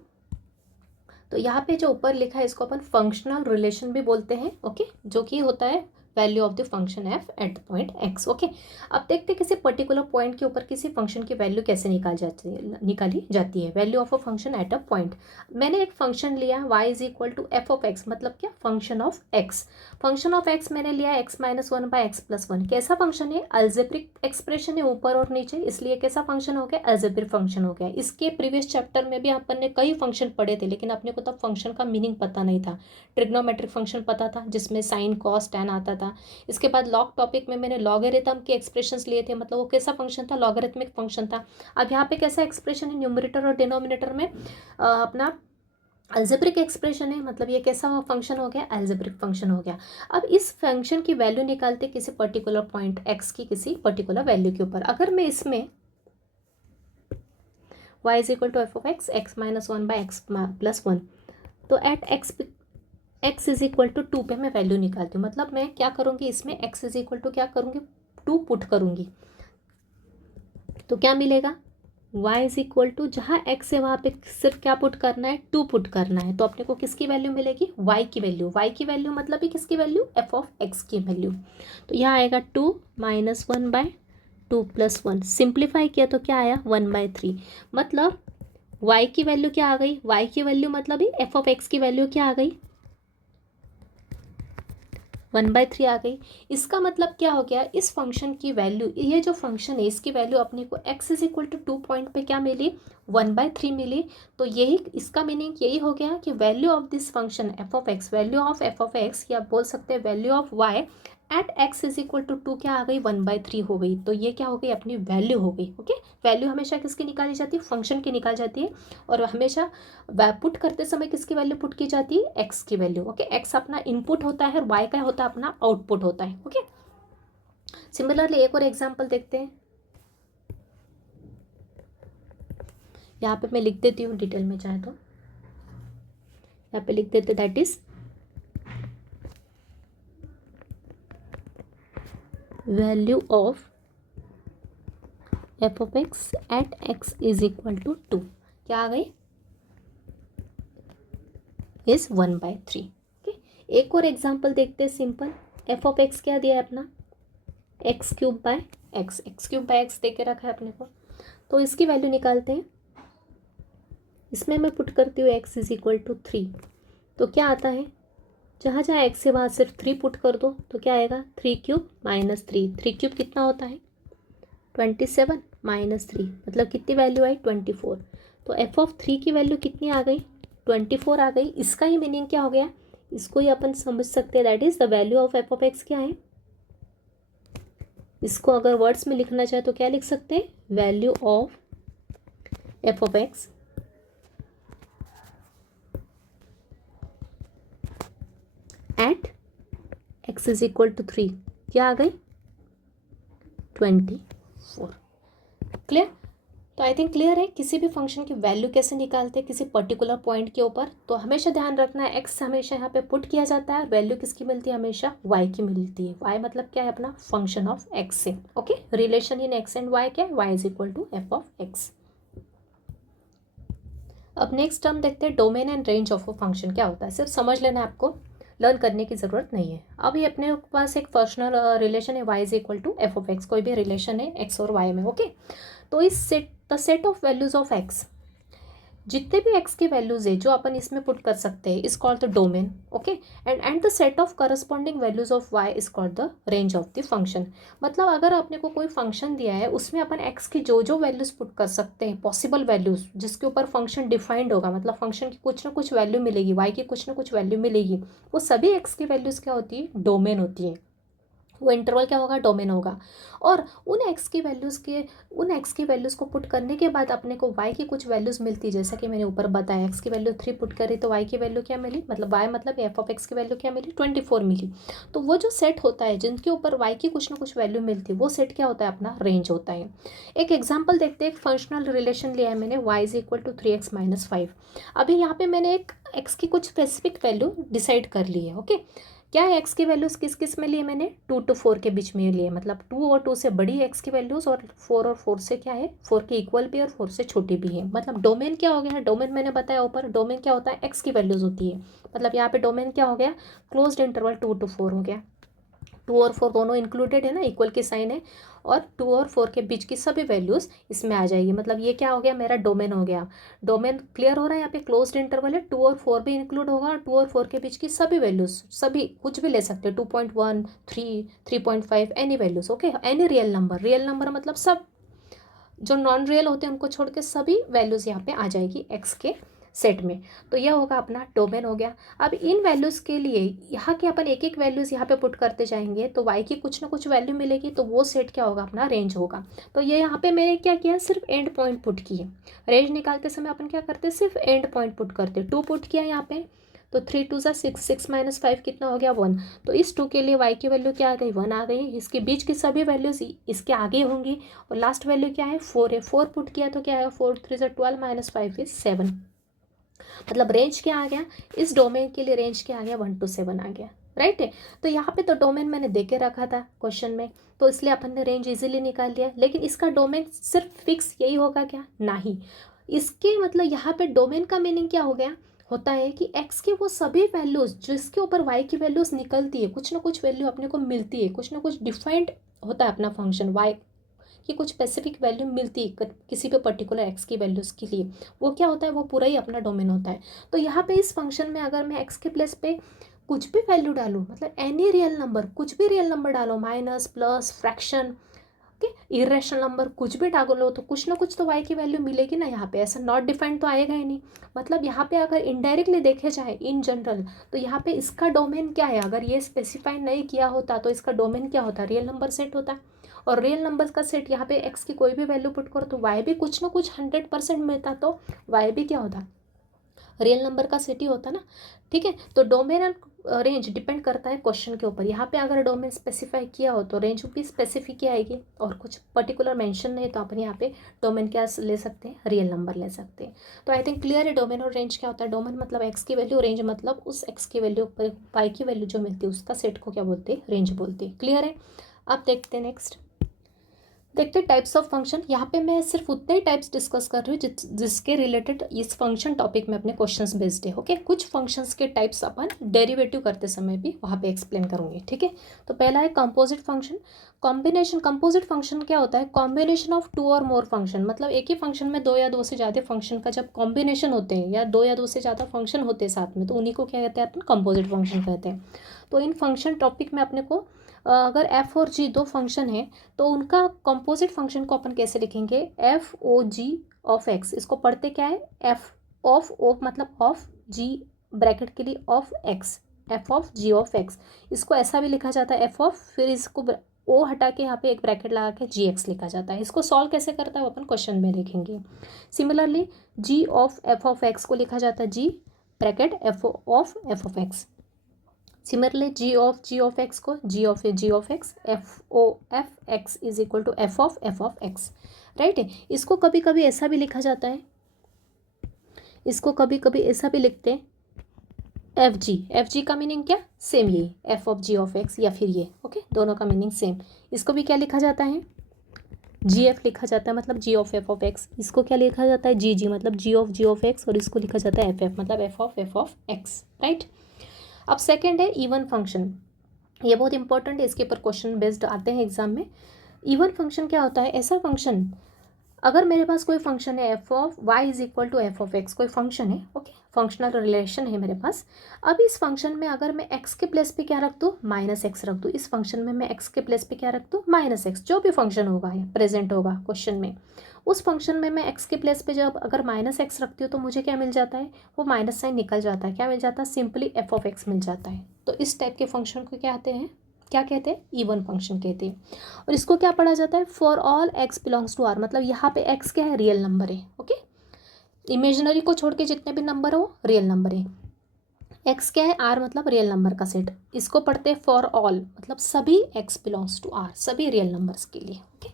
तो यहाँ पे जो ऊपर लिखा है इसको अपन फंक्शनल रिलेशन भी बोलते हैं, ओके, जो कि होता है value of the function F eight the point x, okay. अब देखते हैं किसी पर्टिकुलर पॉइंट के ऊपर किसी फंक्शन की वैल्यू कैसे निकाली जाती है। Value of a function at a point. मैंने एक फंक्शन लिया y is equal to F of x, मतलब क्या, function of x. Function of x मैंने लिया x minus one by x plus one. कैसा फंक्शन है, अल्जेब्रिक एक्सप्रेशन है ऊपर और नीचे, इसलिए कैसा फंक्शन हो गया, अल्जेब्रिक फंक्शन हो गया। इसके प्रीवियस चैप्टर में भी अपन ने कई फंक्शन पढ़े थे, लेकिन अपने को तब फंक्शन का मीनिंग पता नहीं था। ट्रिग्नोमेट्रिक फंक्शन पता था जिसमें साइन कॉस टैन आता था। इसके बाद लॉग टॉपिक में मैंने लॉगरिथम के एक्सप्रेशंस लिए थे, मतलब वो कैसा फंक्शन था, लॉगरिथमिक फंक्शन था। अब यहाँ पे कैसा एक्सप्रेशन है, न्यूमरेटर और डिनोमिनेटर में अपना अल्जेब्रिक एक्सप्रेशन है, मतलब ये कैसा फंक्शन हो गया, अल्जेब्रिक फंक्शन हो गया। अब इस फंक्शन की वैल्यू निकालते किसी पर्टिकुलर पॉइंट x की किसी पर्टिकुलर वैल्यू के ऊपर। अगर मैं इसमें y is equal to F of X, X minus one by x plus one, तो at x is equal to two पे मैं वैल्यू निकालती हूँ। मतलब मैं क्या करूँगी, इसमें x इज इक्वल टू क्या करूँगी, टू पुट करूँगी, तो क्या मिलेगा, y इज इक्वल टू जहाँ x है वहाँ पे सिर्फ क्या पुट करना है, टू पुट करना है। तो अपने को किसकी वैल्यू मिलेगी, y की वैल्यू। y की वैल्यू मतलब ही किसकी वैल्यू, f ऑफ x की वैल्यू। तो यहाँ आएगा two minus one by two plus one, simplify किया तो क्या आया, वन बाय थ्री। मतलब y की वैल्यू क्या आ गई, y की वैल्यू मतलब ही f ऑफ x की वैल्यू क्या आ गई, वन बाय थ्री आ गई। इसका मतलब क्या हो गया, इस फंक्शन की वैल्यू, ये जो फंक्शन है इसकी वैल्यू अपने को x is equal to two point पे क्या मिली, वन बाय थ्री मिली। तो यही इसका मीनिंग यही हो गया कि value of this function f of x, value of F of x, या बोल सकते हैं value of y at x is equal to two क्या आ गई, वन बाय थ्री हो गई। तो ये क्या हो गई, अपनी वैल्यू हो गई, ओके। वैल्यू हमेशा किसकी निकाली जाती है, फंक्शन की निकाली जाती है, और हमेशा पुट करते समय किसकी वैल्यू पुट की जाती है, एक्स की वैल्यू, ओके। एक्स अपना इनपुट होता है और वाई का होता है अपना आउटपुट होता है, ओके। सिमिलरली एक और एग्जांपल देखते हैं, यहाँ पे मैं लिख देती हूँ डिटेल में चाहे तो, यहाँ पे लिख देते that is value of F of x at x is equal to two, क्या आ गई, is one by three, okay. एक और एग्जांपल देखते हैं सिंपल। एफ ऑफ एक्स क्या दिया है अपना, X cube by X, X cube by X दे के रखा है अपने को, तो इसकी वैल्यू निकालते हैं। इसमें मैं पुट करती हूँ x is equal to three, तो क्या आता है, जहाँ जहाँ एक्स से वहाँ सिर्फ थ्री पुट कर दो, तो क्या आएगा, three cube minus three, three cube कितना होता है, 27 माइनस थ्री, मतलब कितनी वैल्यू आई, 24। तो एफ ऑफ थ्री की वैल्यू कितनी आ गई, 24 आ गई। इसका ही मीनिंग क्या हो गया, इसको ही अपन समझ सकते हैं, that is the value of F of X क्या है। इसको अगर वर्ड्स में लिखना चाहे तो क्या लिख सकते हैं, value of F of x at x is equal to three, क्या आ गई, 24। क्लियर। तो आई थिंक क्लियर है, किसी भी फंक्शन की वैल्यू कैसे निकालते हैं किसी पर्टिकुलर पॉइंट के ऊपर। तो हमेशा ध्यान रखना है, एक्स हमेशा यहाँ पे पुट किया जाता है, वैल्यू किसकी मिलती है, हमेशा वाई की मिलती है। वाई मतलब क्या है, अपना फंक्शन ऑफ एक्स से, okay. Relation in x and y क्या है, y is equal to F of x. अब नेक्स्ट टर्म देखते हैं, domain and range of a function क्या होता है। सिर्फ समझ लेना है, आपको लर्न करने की ज़रूरत नहीं है। अभी अपने पास एक फंक्शनल रिलेशन है, y is equal to F of x, कोई भी रिलेशन है एक्स और वाई में, ओके। तो इस set the set of values of x, जितने भी एक्स के वैल्यूज है जो अपन इसमें पुट कर सकते हैं, is called the domain, okay. And the set of corresponding values of y is called the range of the function. मतलब अगर आपने को कोई फंक्शन दिया है, उसमें अपन एक्स की जो जो वैल्यूज पुट कर सकते हैं, पॉसिबल वैल्यूज जिसके ऊपर फंक्शन डिफाइंड होगा, मतलब फंक्शन की कुछ ना कुछ वैल्यू मिलेगी, वाई की कुछ ना कुछ वैल्यू मिलेगी, वो सभी एक्स की वैल्यूज क्या होती है, डोमेन होती है। वो इंटरवल क्या होगा, डोमेन होगा। और उन एक्स की वैल्यूज़ को पुट करने के बाद अपने को वाई की कुछ वैल्यूज़ मिलती है, जैसा कि मैंने ऊपर बताया एक्स की वैल्यू 3 पुट करी तो वाई की वैल्यू क्या मिली, मतलब वाई मतलब एफ ऑफ एक्स की वैल्यू क्या मिली, 24 मिली। तो वो जो सेट होता है जिनके ऊपर वाई की कुछ ना कुछ वैल्यू मिलती है, वो सेट क्या होता है, अपना रेंज होता है। एक एग्जाम्पल देखते हैं, एक फंक्शनल रिलेशन लिया है मैंने, y is equal to 3x minus 5। अभी यहाँ पे मैंने एक एक्स की कुछ स्पेसिफिक वैल्यू डिसाइड कर ली है। ओके, क्या है एक्स की वैल्यूज़ किस किस में लिए मैंने, 2 to 4 के बीच में लिए, मतलब 2 और 2 से बड़ी एक्स की वैल्यूज़, और 4 और 4 से क्या है, 4 के इक्वल भी और 4 से छोटी भी है। मतलब डोमेन क्या हो गया है, डोमेन मैंने बताया ऊपर, डोमेन क्या होता है, एक्स की वैल्यूज़ होती है। मतलब यहाँ पे डोमेन क्या हो गया, क्लोज्ड इंटरवल 2 to 4 हो गया। 2 और 4 दोनों इंक्लूडेड है ना, इक्वल की साइन है, और 2 और 4 के बीच की सभी वैल्यूज़ इसमें आ जाएगी। मतलब ये क्या हो गया, मेरा डोमेन हो गया। डोमेन क्लियर हो रहा है, यहाँ पे क्लोज्ड इंटरवल है, 2 और 4 भी इंक्लूड होगा, और 2 और 4 के बीच की सभी वैल्यूज़, सभी कुछ भी ले सकते हैं, 2.1 3 3.5 any values. Okay, any real number मतलब सब, जो नॉन रियल होते हैं उनको छोड़ के सभी वैल्यूज़ यहाँ पे आ जाएगी एक्स के सेट में। तो यह होगा अपना डोमेन हो गया। अब इन वैल्यूज़ के लिए यहाँ के अपन एक एक वैल्यूज़ यहाँ पे पुट करते जाएंगे तो वाई की कुछ ना कुछ वैल्यू मिलेगी, तो वो सेट क्या होगा, अपना रेंज होगा। तो ये यहाँ पे मैंने क्या किया, सिर्फ एंड पॉइंट पुट किए। रेंज निकालते समय अपन क्या करते, सिर्फ एंड पॉइंट पुट करते। 2 पुट किया यहाँ पे, तो 3 2 ज़ा 6, 6 माइनस 5 कितना हो गया, 1। तो इस 2 के लिए वाई की वैल्यू क्या आ गई, 1 आ गई। इसके बीच की सभी वैल्यूज़ इसके आगे होंगी, और लास्ट वैल्यू क्या है, 4 है। 4 पुट किया तो क्या है, 4 3 ज़ा 12 माइनस 5 इज 7। मतलब रेंज क्या आ गया, इस डोमेन के लिए रेंज क्या आ गया, 1 to 7 आ गया। राइट है। तो यहाँ पे तो डोमेन मैंने दे के रखा था क्वेश्चन में, तो इसलिए अपन ने रेंज इजीली निकाल लिया। लेकिन इसका डोमेन सिर्फ फिक्स यही होगा क्या, नहीं। इसके मतलब यहाँ पे डोमेन का मीनिंग क्या हो गया, होता है कि एक्स की वो सभी वैल्यूज़ जिसके ऊपर वाई की वैल्यूज़ निकलती है, कुछ ना कुछ वैल्यू अपने को मिलती है, कुछ ना कुछ डिफाइंड होता है अपना फंक्शन वाई कि कुछ स्पेसिफिक वैल्यू मिलती है किसी पे पर्टिकुलर एक्स की वैल्यूज़ के लिए, वो क्या होता है, वो पूरा ही अपना डोमेन होता है। तो यहाँ पे इस फंक्शन में अगर मैं एक्स के प्लेस पे कुछ भी वैल्यू डालूँ, मतलब एनी रियल नंबर, कुछ भी रियल नंबर डालो, minus plus fraction, okay, irrational number कुछ भी डालो, तो कुछ ना कुछ तो वाई की वैल्यू मिलेगी ना। यहाँ पे ऐसा नॉट डिफाइंड तो आएगा ही नहीं। मतलब यहाँ पे अगर इनडायरेक्टली देखे जाए इन जनरल, तो यहाँ पे इसका डोमेन क्या है, अगर ये स्पेसिफाई नहीं किया होता तो इसका डोमेन क्या होता, रियल नंबर सेट होता। और रियल नंबर्स का सेट यहाँ पे एक्स की कोई भी वैल्यू पुट करो तो वाई भी कुछ ना कुछ 100% मिलता, तो वाई भी क्या होता, रियल नंबर का सेट ही होता ना। ठीक है, तो डोमेन एंड रेंज डिपेंड करता है क्वेश्चन के ऊपर। यहाँ पे अगर डोमेन स्पेसिफाई किया हो तो रेंज भी स्पेसिफिक ही आएगी, और कुछ पर्टिकुलर मेंशन नहीं तो अपन यहाँ पे डोमेन क्या ले सकते हैं, रियल नंबर ले सकते हैं। तो आई थिंक क्लियर है डोमेन और रेंज क्या होता है। डोमेन मतलब एक्स की वैल्यू, रेंज मतलब उस एक्स की वैल्यू पर वाई की वैल्यू जो मिलती है उसका सेट को क्या बोलते हैं, रेंज बोलते हैं। क्लियर है। अब देखते हैं नेक्स्ट, देखते टाइप्स ऑफ फंक्शन। यहाँ पे मैं सिर्फ उतने ही टाइप्स डिस्कस कर रही हूँ जिसके रिलेटेड इस फंक्शन टॉपिक में अपने क्वेश्चंस बेस्ड है। ओके, कुछ फंक्शंस के टाइप्स अपन डेरिवेटिव करते समय भी वहाँ पे एक्सप्लेन करूँगी। ठीक है, तो पहला है composite function. Combination, composite function क्या होता है, कॉम्बिनेशन ऑफ 2 और मोर फंक्शन। मतलब एक ही फंक्शन में 2 या 2 से ज़्यादा फंक्शन का जब कॉम्बिनेशन होते हैं, या 2 या 2 से ज़्यादा फंक्शन होते हैं साथ में, तो उन्हीं को क्या कहते हैं, अपन कंपोजिट फंक्शन कहते हैं। तो इन फंक्शन टॉपिक में अपने को अगर एफ और जी दो फंक्शन है तो उनका कंपोजिट फंक्शन को अपन कैसे लिखेंगे, f o g of x. इसको पढ़ते क्या है, एफ ऑफ ओ मतलब ऑफ, जी ब्रैकेट के लिए of x, f of g of x. इसको ऐसा भी लिखा जाता है एफ ऑफ, फिर इसको ओ हटा के यहाँ पे एक ब्रैकेट लगा के जी एक्स लिखा जाता है। इसको सॉल्व कैसे करता है वो अपन क्वेश्चन में देखेंगे। Similarly G of F of X को लिखा जाता है G bracket F of X. Similarly G of X को G of x, F x is equal to F of X. Right है। इसको कभी कभी ऐसा भी लिखा जाता है, इसको कभी कभी ऐसा भी लिखते हैं एफ जी का मीनिंग क्या, सेम ये f of g of x, या फिर ये ओके, दोनों का मीनिंग सेम। इसको भी क्या लिखा जाता है, जी एफ लिखा जाता है, मतलब जी ऑफ एफ ऑफ एक्स। इसको क्या लिखा जाता है, जी मतलब जी ऑफ एक्स, और इसको लिखा जाता है एफ मतलब एफ ऑफ एक्स। राइट। अब सेकेंड है इवन फंक्शन। ये बहुत इंपॉर्टेंट है, इसके ऊपर क्वेश्चन बेस्ड आते हैं एग्जाम में। इवन फंक्शन क्या होता है, ऐसा फंक्शन, अगर मेरे पास कोई फंक्शन है f of y is equal to F of x, कोई फंक्शन है ओके, फंक्शनल रिलेशन है मेरे पास। अब इस फंक्शन में अगर मैं एक्स के प्लेस पे क्या रख दूँ, माइनस एक्स रख दूँ। इस फंक्शन में मैं एक्स के प्लेस पे क्या रख दूँ, माइनस एक्स। जो भी फंक्शन होगा या प्रेजेंट होगा क्वेश्चन में, उस फंक्शन में मैं एक्स के प्लेस पे जब अगर माइनस एक्स रखती हूँ तो मुझे क्या मिल जाता है, वो माइनस साइन निकल जाता है। क्या मिल जाता है, सिंपली एफ ऑफ एक्स मिल जाता है। तो इस टाइप के फंक्शन को क्या कहते हैं, क्या कहते हैं, इवन फंक्शन कहते हैं। और इसको क्या पढ़ा जाता है, for all x belongs to R, मतलब यहाँ पे एक्स क्या है, रियल नंबर है। ओके, इमेजिनरी को छोड़ के जितने भी नंबर है वो रियल नंबर है। एक्स क्या है, आर मतलब रियल नंबर का सेट। इसको पढ़ते हैं फॉर ऑल, मतलब सभी एक्स बिलोंग्स टू आर, सभी रियल नंबर्स के लिए। ओके,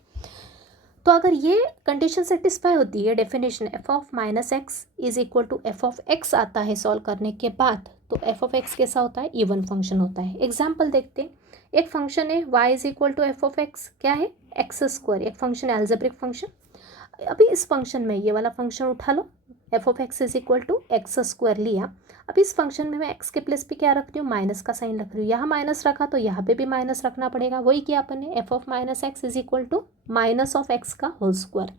तो अगर ये कंडीशन सेटिस्फाई होती है, definition f of minus x is equal to F of x आता है सॉल्व करने के बाद, तो एफ ऑफ एक्स कैसा होता है, इवन फंक्शन होता है। एग्जाम्पल देखते हैं, एक फंक्शन है y is equal to F of X, क्या है, एक्स स्क्वायर, एक फंक्शन है एल्जेब्रिक फंक्शन। अभी इस फंक्शन में ये वाला फंक्शन उठा लो, F of x is equal to x square लिया। अब इस फंक्शन में मैं एक्स के प्लेस पे क्या रख रही हूँ, माइनस का साइन रख रही हूँ। यहाँ माइनस रखा तो यहाँ पे भी माइनस रखना पड़ेगा, वही किया अपन ने, f of minus x is equal to minus of x का होल स्क्वायर।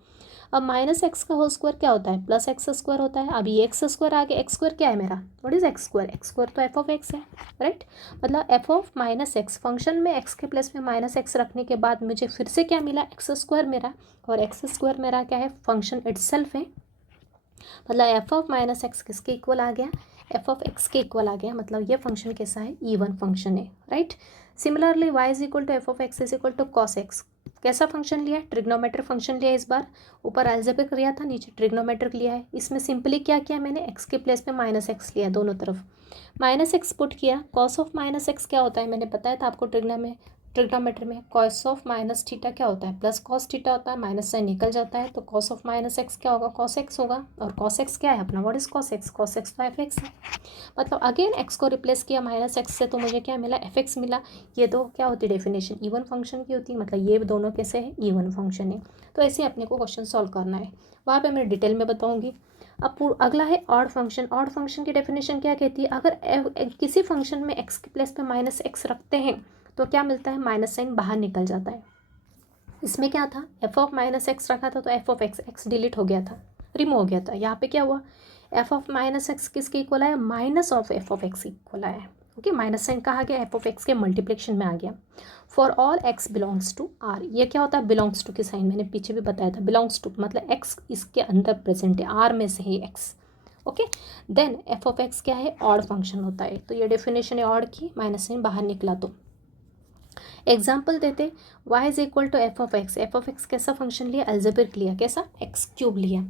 अब माइनस एक्स का होल स्क्वायर क्या होता है, प्लस एक्स स्क्वायर होता है। अब ये एक्स स्क्वायर आगे, एक्स स्क्वायर क्या है मेरा, what is x square, x square तो एफ ऑफ एक्स है, राइट। मतलब f of minus x, function में एक्स के प्लेस में माइनस एक्स रखने के बाद मुझे फिर से क्या मिला, एक्स स्क्वायर मेरा, और एक्स स्क्वायर मेरा क्या है, फंक्शन इटसेल्फ है। मतलब एफ ऑफ माइनस एक्स किसके इक्वल आ गया, एफ ऑफ एक्स के इक्वल आ गया। मतलब ये फंक्शन कैसा है, इवन फंक्शन है, right. Similarly y is equal to F of x is equal to cos x, कैसा फंक्शन लिया है, ट्रिग्नोमेट्रिक फंक्शन लिया है। इस बार ऊपर एल्जेब्रिक लिया था, नीचे ट्रिग्नोमेट्रिक लिया है। इसमें सिंपली क्या किया मैंने, एक्स के प्लेस में माइनस एक्स लिया, दोनों तरफ माइनस एक्स पुट किया। कॉस ऑफ माइनस एक्स क्या होता है, मैंने बताया था आपको ट्रिग्नोमेट्री में कॉस ऑफ माइनस थीटा क्या होता है, प्लस कॉस थीटा होता है, माइनस साइन निकल जाता है, तो कॉस ऑफ माइनस एक्स क्या होगा, कॉस एक्स होगा। और कॉस एक्स क्या है अपना, what is cos x, cos x तो एफ एक्स है। मतलब अगेन एक्स को रिप्लेस किया माइनस एक्स से, तो मुझे क्या मिला, एफ एक्स मिला। ये तो क्या होती है, डेफिनेशन इवन फंक्शन की होती है, मतलब ये दोनों कैसे है, इवन फंक्शन है। तो ऐसे अपने को क्वेश्चन सॉल्व करना है, वहाँ पे मैं डिटेल में बताऊँगी। अब अगला है ऑड फंक्शन। ऑड फंक्शन की डेफिनेशन क्या कहती है, अगर किसी फंक्शन में एक्स के प्लेस पे माइनस एक्स रखते हैं तो क्या मिलता है, माइनस साइन बाहर निकल जाता है। इसमें क्या था, एफ ऑफ माइनस एक्स रखा था तो f of X, x delete हो गया था, रिमूव हो गया था। यहाँ पे क्या हुआ, एफ ऑफ माइनस एक्स किसके इक्वल आया, minus of F of x equal आया। ओके, माइनस साइन कहाँ गया, एफ ऑफ एक्स के मल्टीप्लिकेशन में आ गया। For all x belongs to R, ये क्या होता है, बिलोंग्स टू की साइन मैंने पीछे भी बताया था, बिलोंग्स टू मतलब एक्स इसके अंदर प्रेजेंट है, आर में से ही X. Okay, then F of X क्या है, ऑड फंक्शन होता है। तो ये डेफिनेशन है ऑड की, माइनस साइन बाहर निकला। तो एग्जाम्पल देते, y is equal to F of x. F of x कैसा फंक्शन लिया, एल्जेब्रिक लिया, कैसा, एक्स क्यूब लिया।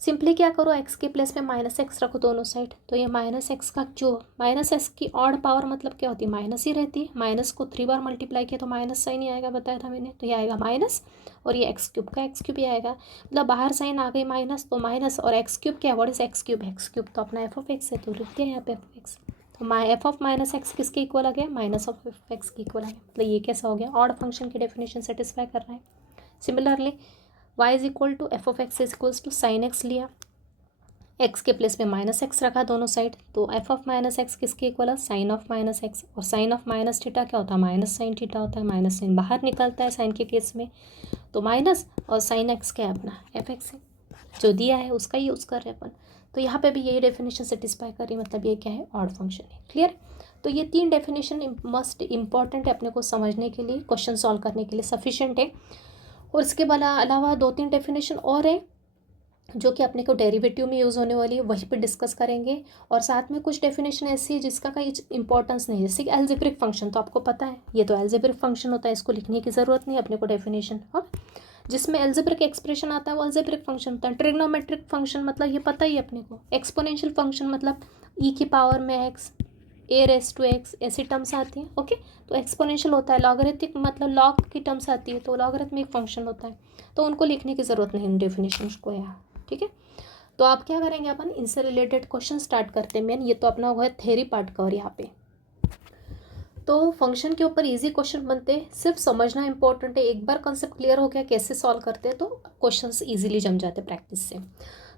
सिंपली क्या करो, एक्स के प्लेस में माइनस एक्स रखो दोनों साइड, तो ये माइनस एक्स का क्यूब, माइनस एक्स की ऑड पावर मतलब क्या होती है, माइनस ही रहती है। माइनस को 3 बार मल्टीप्लाई किया तो माइनस साइन ही आएगा, बताया था मैंने। तो ये आएगा माइनस, और ये एक्स क्यूब का एक्स क्यूब ही आएगा। मतलब बाहर साइन आ गई माइनस, तो माइनस, और एक्स क्यूब क्या है, what is x cube, x cube तो अपना एफ ऑफ एक्स है, तो लिख दिया यहाँ पे एफ ऑफ एक्स। तो एफ ऑफ माइनस एक्स किसके इक्वल आ गया, माइनस ऑफ एफ एक्स के इक्वल आ गया। मतलब ये कैसा हो गया, ऑड फंक्शन की डेफिनेशन सेटिस्फाई कर रहा है। Similarly y is equal to F of x is equals to sine x लिया, एक्स के प्लेस में माइनस एक्स रखा दोनों साइड, तो एफ ऑफ माइनस एक्स किसके इक्वल है, साइन ऑफ माइनस एक्स। और साइन ऑफ माइनस थीटा क्या होता है, माइनस साइन थीटा होता है, माइनस साइन बाहर निकलता है साइन के केस में, तो माइनस, और साइन एक्स क्या है अपना एफ एक्स है, जो दिया है उसका ही यूज़ कर रहे हैं अपन। तो यहाँ पे भी यही डेफिनेशन सेटिस्फाई कर रही है, मतलब ये क्या है, ऑड फंक्शन है। क्लियर। तो ये 3 डेफिनेशन मस्ट इम्पॉर्टेंट है अपने को समझने के लिए, क्वेश्चन सॉल्व करने के लिए सफिशिएंट है। और इसके अलावा 2-3 डेफिनेशन और है जो कि अपने को डेरिवेटिव में यूज़ होने वाली है, वहीं पे डिस्कस करेंगे। और साथ में कुछ डेफिनेशन ऐसी है जिसका कोई इंपॉर्टेंस नहीं है, जैसे कि एल्जेब्रिक फंक्शन, तो आपको पता है ये तो एल्जेब्रिक फंक्शन होता है, इसको लिखने की ज़रूरत नहीं अपने को डेफिनेशन। और जिसमें एल्जेब्रिक एक्सप्रेशन आता है वो एल्जेब्रिक फंक्शन होता है। ट्रिग्नोमेट्रिक फंक्शन मतलब ये पता ही अपने को। एक्सपोनेंशियल फंक्शन मतलब ई की पावर में x, a raise to x, ऐसी टर्म्स आती हैं। ओके, तो एक्सपोनेंशियल होता है। लॉगरिथमिक मतलब लॉग की टर्म्स आती है, तो लॉगरिथमिक फंक्शन होता है, तो उनको लिखने की ज़रूरत नहीं इन डेफिनेशन को यहाँ। ठीक है, तो आप क्या करेंगे, अपन इनसे रिलेटेड क्वेश्चन स्टार्ट करते हैं। मेन ये तो अपना हुआ है थ्योरी पार्ट का, और यहाँ पे तो फंक्शन के ऊपर इजी क्वेश्चन बनते हैं, सिर्फ समझना इंपॉर्टेंट है। एक बार कंसेप्ट क्लियर हो गया कैसे सॉल्व करते हैं तो क्वेश्चंस इजीली जम जाते हैं प्रैक्टिस से।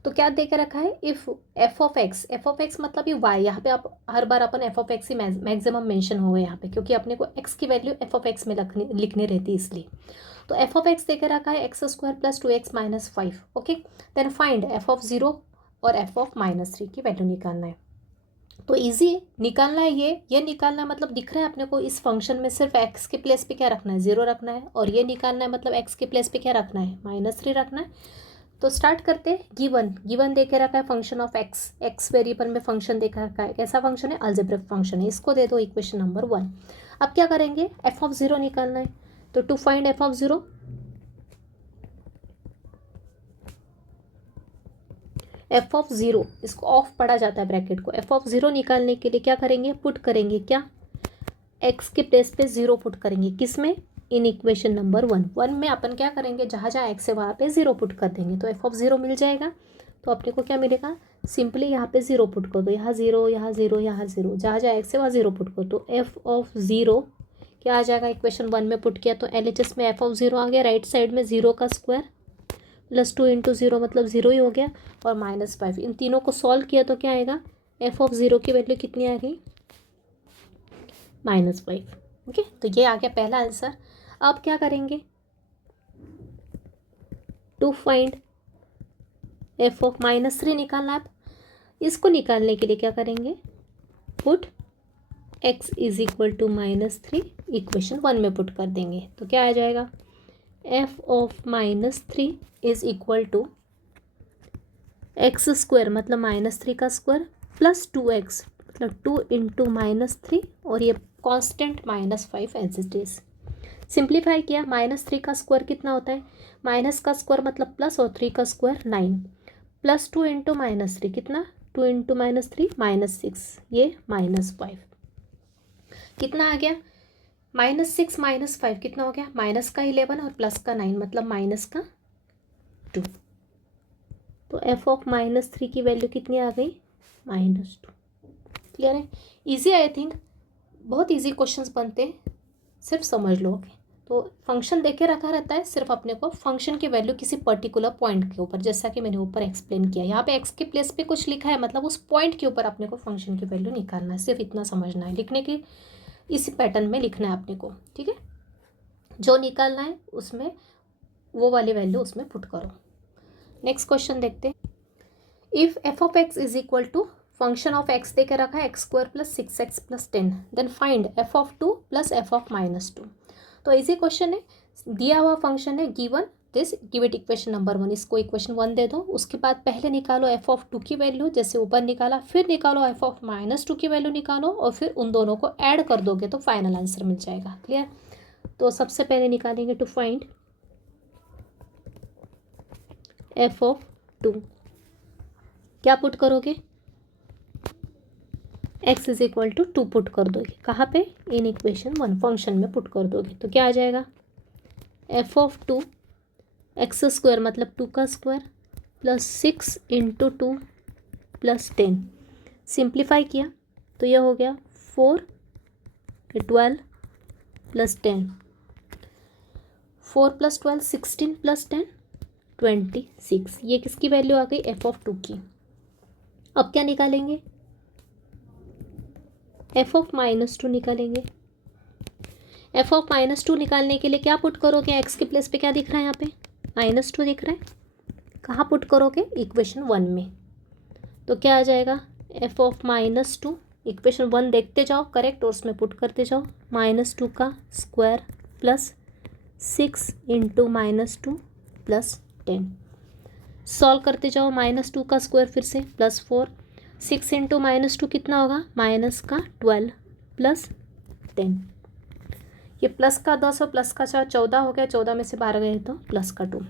तो क्या दे के रखा है, इफ़ एफ ऑफ एक्स मतलब ये वाई, यहाँ पे आप हर बार अपन एफ ऑफ एक्स ही मैक्सिमम मेंशन हो गए यहाँ पे, क्योंकि अपने को एक्स की वैल्यू एफ ऑफ एक्स में लिखनी रहती है इसलिए। तो एफ ऑफ एक्स दे के रखा है x square plus 2x minus 5। Okay, then find F of 0 और एफ ऑफ माइनस 3 की वैल्यू निकालना है। तो इजी निकालना है, ये निकालना है, मतलब दिख रहा है अपने को इस फंक्शन में सिर्फ एक्स के प्लेस पे क्या रखना है, 0 रखना है, और ये निकालना है मतलब एक्स के प्लेस पे क्या रखना है, -3 रखना है। तो स्टार्ट करते हैं। गिवन गिवन दे के रखा है function of X, x variable में फंक्शन देखा रखा है, कैसा फंक्शन है, अलजेब्रिक फंक्शन है, इसको दे दो इक्वेशन नंबर 1। अब क्या करेंगे, एफ ऑफ 0 निकालना है। तो to find F of 0, f of 0 इसको ऑफ पढ़ा जाता है ब्रैकेट को, एफ ऑफ 0 निकालने के लिए क्या करेंगे, पुट करेंगे क्या, एक्स के प्लेस पे 0 पुट करेंगे, किस में, इन इक्वेशन नंबर 1 में अपन क्या करेंगे, जहाँ जहाँ एक्स है वहाँ पे 0 पुट कर देंगे, तो एफ ऑफ 0 मिल जाएगा। तो अपने को क्या मिलेगा, सिंपली यहाँ पे 0 पुट कर दो, यहाँ 0 यहाँ 0 यहाँ 0, जहाँ जहाँ एक्स है वहाँ 0 पुट कर दो। एफ ऑफ 0 क्या आ जाएगा, इक्वेशन 1 में पुट किया तो LHS में एफ ऑफ 0 आ गया, राइट साइड में 0 का स्क्वायर प्लस 2 इंटू 0 मतलब 0 ही हो गया, और -5, इन तीनों को सॉल्व किया तो क्या आएगा, एफ ऑफ 0 की वैल्यू कितनी आ गई, -5। ओके, तो ये आ गया पहला आंसर। अब क्या करेंगे, टू फाइंड एफ ऑफ -3 निकालना है। इसको निकालने के लिए क्या करेंगे, put x is equal to -3 equation 1 में पुट कर देंगे, तो क्या आ जाएगा, f of -3 is equal to x square मतलब -3 का स्क्वायर प्लस 2x मतलब 2 इंटू -3, और ये constant -5 as it is. Simplify किया, -3 का स्क्वायर कितना होता है, माइनस का स्क्वायर मतलब प्लस, और 3 का स्क्वायर 9, प्लस 2 इंटू -3 कितना, 2 इंटू -3 -6, ये -5 कितना आ गया, -6 -5 कितना हो गया, माइनस का 11 और प्लस का 9 मतलब माइनस का 2। तो एफ ऑफ -3 की वैल्यू कितनी आ गई, -2। क्लियर है, इजी आई थिंक, बहुत इजी क्वेश्चंस बनते हैं, सिर्फ समझ लो। ओके, तो फंक्शन देके रखा रहता है, सिर्फ अपने को फंक्शन की वैल्यू किसी पर्टिकुलर पॉइंट के ऊपर, जैसा कि मैंने ऊपर एक्सप्लेन किया, यहाँ पे एक्स के प्लेस पे कुछ लिखा है मतलब उस पॉइंट के ऊपर अपने को फंक्शन की वैल्यू निकालना है, सिर्फ इतना समझना है, लिखने की इसी पैटर्न में लिखना है अपने को, ठीक है, जो निकालना है उसमें वो वाली वैल्यू उसमें पुट करो। नेक्स्ट क्वेश्चन देखते हैं, if F of x is equal to function of X दे के रखा है x square plus 6x plus 10, then find F of 2 plus F of -2। तो इजी क्वेश्चन है, दिया हुआ फंक्शन है, given this, give it equation number 1, इसको इक्वेशन 1 दे दो, उसके बाद पहले निकालो एफ ऑफ 2 की वैल्यू, जैसे ऊपर निकाला, फिर निकालो एफ ऑफ -2 की वैल्यू निकालो, और फिर उन दोनों को ऐड कर दोगे तो फाइनल आंसर मिल जाएगा। क्लियर, तो सबसे पहले निकालेंगे टू फाइंड एफ ऑफ 2, क्या पुट करोगे, x is equal to 2 put कर दोगे, कहाँ पे, इन इक्वेशन 1 फंक्शन में पुट कर दोगे, तो क्या आ जाएगा, एफ ऑफ 2 एक्स स्क्वायर मतलब 2 का square plus 6 into 2 plus 10, simplify किया तो यह हो गया 4 12 प्लस 10, 4 प्लस 12 16 प्लस 10 26, ये किसकी वैल्यू आ गई, एफ ऑफ 2 की। अब क्या निकालेंगे, एफ ऑफ -2 निकालेंगे। एफ ऑफ -2 निकालने के लिए क्या पुट करोगे, एक्स के प्लेस पे क्या दिख रहा है, यहाँ पे -2 दिख रहा है, कहाँ पुट करोगे, इक्वेशन 1 में, तो क्या आ जाएगा, एफ ऑफ -2, इक्वेशन 1 देखते जाओ करेक्ट और उसमें पुट करते जाओ, -2 का square plus 6 into -2 plus 10, solve करते जाओ, -2 का स्क्वायर फिर से प्लस 4, 6 इंटू -2 कितना होगा, माइनस का 12 प्लस 10, ये प्लस का 10 और प्लस का 4 14 हो गया, 14 में से 12 गए तो प्लस का 2,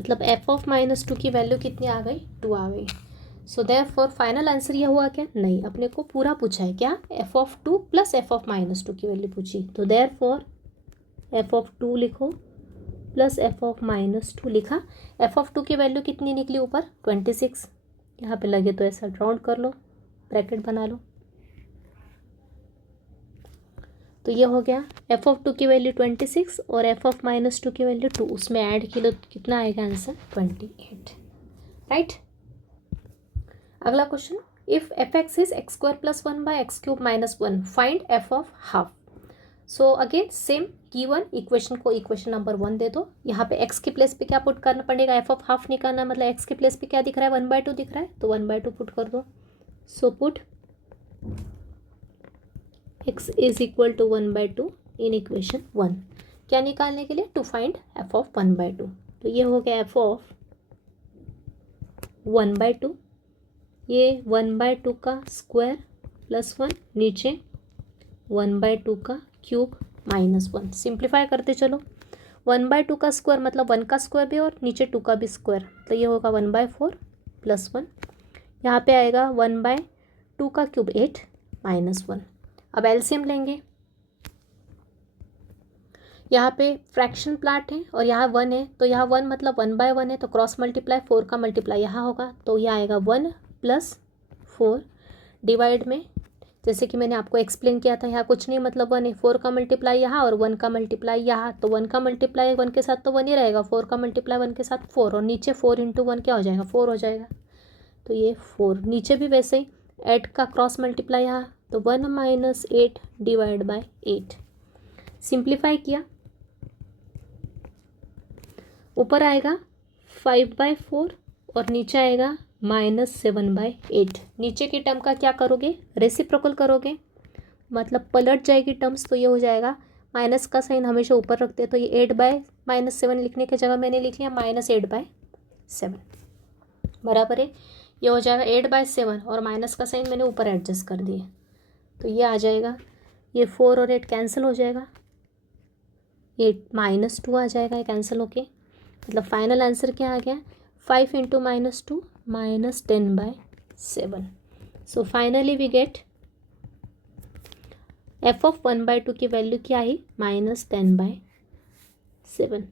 मतलब एफ ऑफ -2 की वैल्यू कितनी आ गई, 2 आ गई। सो देयरफॉर फाइनल आंसर यह हुआ क्या, नहीं, अपने को पूरा पूछा है क्या, F of 2 plus F of -2 की वैल्यू पूछी, तो देयरफॉर एफ ऑफ 2 लिखो प्लस एफ ऑफ -2 लिखा, एफ ऑफ 2 की वैल्यू कितनी निकली ऊपर 26, यहाँ पे लगे तो ऐसा राउंड कर लो, ब्रैकेट बना लो, तो ये हो गया एफ ऑफ 2 की वैल्यू 26 और एफ ऑफ -2 की वैल्यू 2, उसमें ऐड किया तो कितना आएगा आंसर 28, राइट। अगला question, if F x is x square plus 1 by x cube -1, find F of half. So again same given equation को इक्वेशन नंबर 1 दे दो, यहाँ पे एक्स के प्लेस पे क्या पुट करना पड़ेगा, एफ ऑफ हाफ निकालना, मतलब एक्स के प्लेस पे क्या दिख रहा है 1/2 दिख रहा है, तो 1/2 पुट कर दो, so put x is equal to 1/2 in equation 1, क्या निकालने के लिए, टू फाइंड एफ ऑफ 1/2, तो ये हो गया एफ ऑफ 1/2, ये 1/2 का स्क्वायर प्लस 1, नीचे 1/2 का क्यूब माइनस 1। सिंप्लीफाई करते चलो, 1/2 का स्क्वायर मतलब 1 का स्क्वायर भी और नीचे 2 का भी स्क्वायर, तो ये होगा 1/4 प्लस 1। यहाँ पे आएगा 1/2 का क्यूब 8 माइनस 1। अब एलसीएम लेंगे, यहाँ पे फ्रैक्शन प्लाट है और यहाँ 1 है, तो यहाँ 1 मतलब 1/1 है, तो क्रॉस मल्टीप्लाई 4 का मल्टीप्लाई यहाँ होगा, तो यह आएगा 1 + 4 डिवाइड में, जैसे कि मैंने आपको एक्सप्लेन किया था, यहाँ कुछ नहीं मतलब 1 है, 4 का मल्टीप्लाई यहाँ और 1 का मल्टीप्लाई यहाँ, तो 1 का मल्टीप्लाई 1 के साथ तो 1 ही रहेगा, 4 का मल्टीप्लाई 1 के साथ 4, और नीचे 4 × 1 क्या हो जाएगा, 4 हो जाएगा, तो ये 4। नीचे भी वैसे ही 8 का क्रॉस मल्टीप्लाई यहाँ, तो 1 - 8 डिवाइड बाय 8। सिंप्लीफाई किया, ऊपर आएगा 5/4 और नीचे आएगा -7/8। नीचे की टर्म का क्या करोगे, रेसिप्रोकल करोगे, मतलब पलट जाएगी टर्म्स, तो ये हो जाएगा, माइनस का साइन हमेशा ऊपर रखते हैं, तो ये 8/-7 लिखने की जगह मैंने लिख लिया -8/7 बराबर है। ये हो जाएगा 8/7 और माइनस का साइन मैंने ऊपर एडजस्ट कर दिए, तो ये आ जाएगा, ये 4 और 8 कैंसिल हो जाएगा, 8 -2 आ जाएगा, ये कैंसिल होके, मतलब फाइनल आंसर क्या आ गया, 5 × -2 -10/7। So finally we get f of 1/2 की वैल्यू क्या आई, -10/7।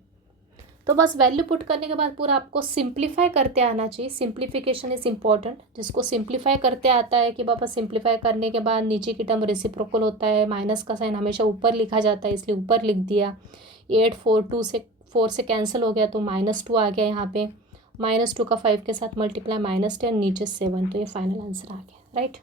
तो बस वैल्यू पुट करने के बाद पूरा आपको सिंप्लीफाई करते आना चाहिए। Simplification is important. जिसको सिंप्लीफाई करते आता है कि पापा सिंप्लीफाई करने के बाद नीचे की टर्म रेसिप्रोकल होता है, माइनस का साइन हमेशा ऊपर लिखा जाता है, इसलिए ऊपर लिख दिया। 8 4 से कैंसिल हो गया, तो -2 आ गया यहाँ पे, -2 का 5 के साथ मल्टीप्लाई -10, नीचे 7, तो ये फाइनल आंसर आ गया, right.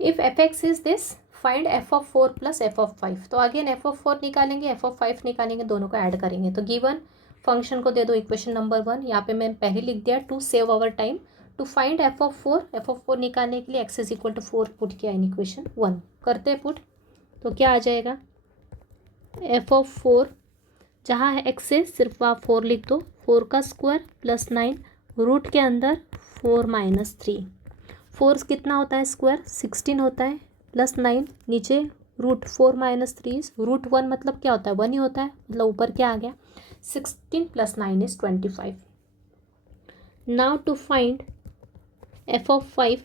If F x is this, find F of 4 + F of 5। तो अगेन एफ ऑफ 4 निकालेंगे, एफ ऑफ 5 निकालेंगे, दोनों को ऐड करेंगे। तो गिवन फंक्शन को दे दो इक्वेशन नंबर 1, यहाँ पे मैं पहले लिख दिया to save our time. To find F of 4 निकालने के लिए x = 4 पुट किया इन इक्वेशन 1, करते हैं पुट, तो क्या आ जाएगा, एफ ऑफ 4 जहाँ है x से सिर्फ आप 4 लिख दो, 4 का स्क्वायर प्लस 9, रूट के अंदर 4 - 3, 4 कितना होता है स्क्वायर, 16 होता है, प्लस 9 नीचे √4 - 3, √1 मतलब क्या होता है, 1 ही होता है, मतलब ऊपर क्या आ गया, 16 + 9 = 25। Now to find F of 5,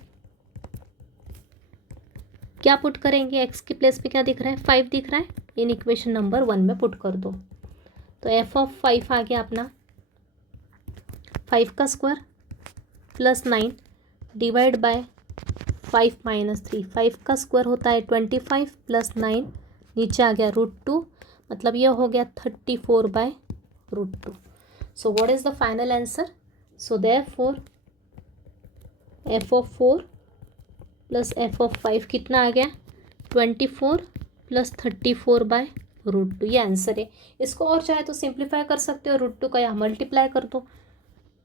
क्या पुट करेंगे, एक्स के प्लेस पे क्या दिख रहा है, 5 दिख रहा है, इन इक्वेशन नंबर 1 में पुट कर दो। तो एफ ऑफ 5 आ गया अपना 5 का स्क्वायर प्लस 9 डिवाइड बाय 5 - 3, 5 का स्क्वायर होता है 25 प्लस 9, नीचे आ गया √2, मतलब यह हो गया 34/√2। So what is the final answer, so therefore F of 4 + F of 5 कितना आ गया, 24 + 34/√2, ये आंसर है। इसको और चाहे तो सिंप्लीफाई कर सकते हो, √2 का यहाँ मल्टीप्लाई कर दो,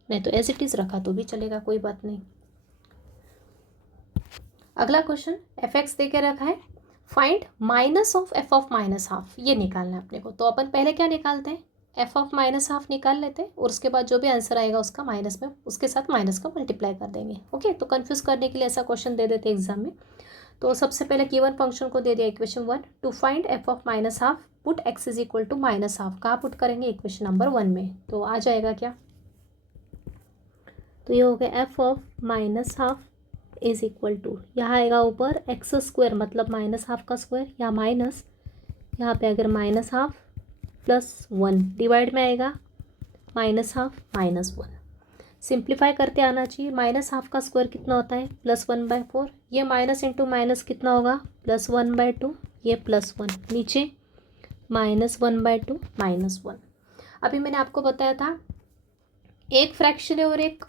नहीं तो एज इट इज़ रखा तो भी चलेगा, कोई बात नहीं। अगला क्वेश्चन, एफ एक्स दे के रखा है, find minus of F of -½ ये निकालना है अपने को। तो अपन पहले क्या निकालते हैं, एफ ऑफ -½ निकाल लेते हैं, और उसके बाद जो भी आंसर आएगा उसका माइनस में, उसके साथ माइनस का मल्टीप्लाई कर देंगे। ओके, तो कंफ्यूज करने के लिए ऐसा क्वेश्चन दे देते एग्जाम में। तो सबसे पहले गिवन फंक्शन को दे दिया equation 1, to find F of -½ put x = -½ कहाँ पुट करेंगे, इक्वेशन नंबर 1 में, तो आ जाएगा क्या, तो ये हो गया एफ ऑफ -½ = यहाँ आएगा ऊपर x² मतलब -½ का स्क्वायर, या माइनस, यहाँ पे अगर -½ + 1 डिवाइड में आएगा -½ -1। सिंप्लीफाई करते आना चाहिए, -½ का स्क्वायर कितना होता है, +1/4, ये माइनस इंटू माइनस कितना होगा, +1/2, ये +1, नीचे -1/2 -1। अभी मैंने आपको बताया था एक फ्रैक्शन है और एक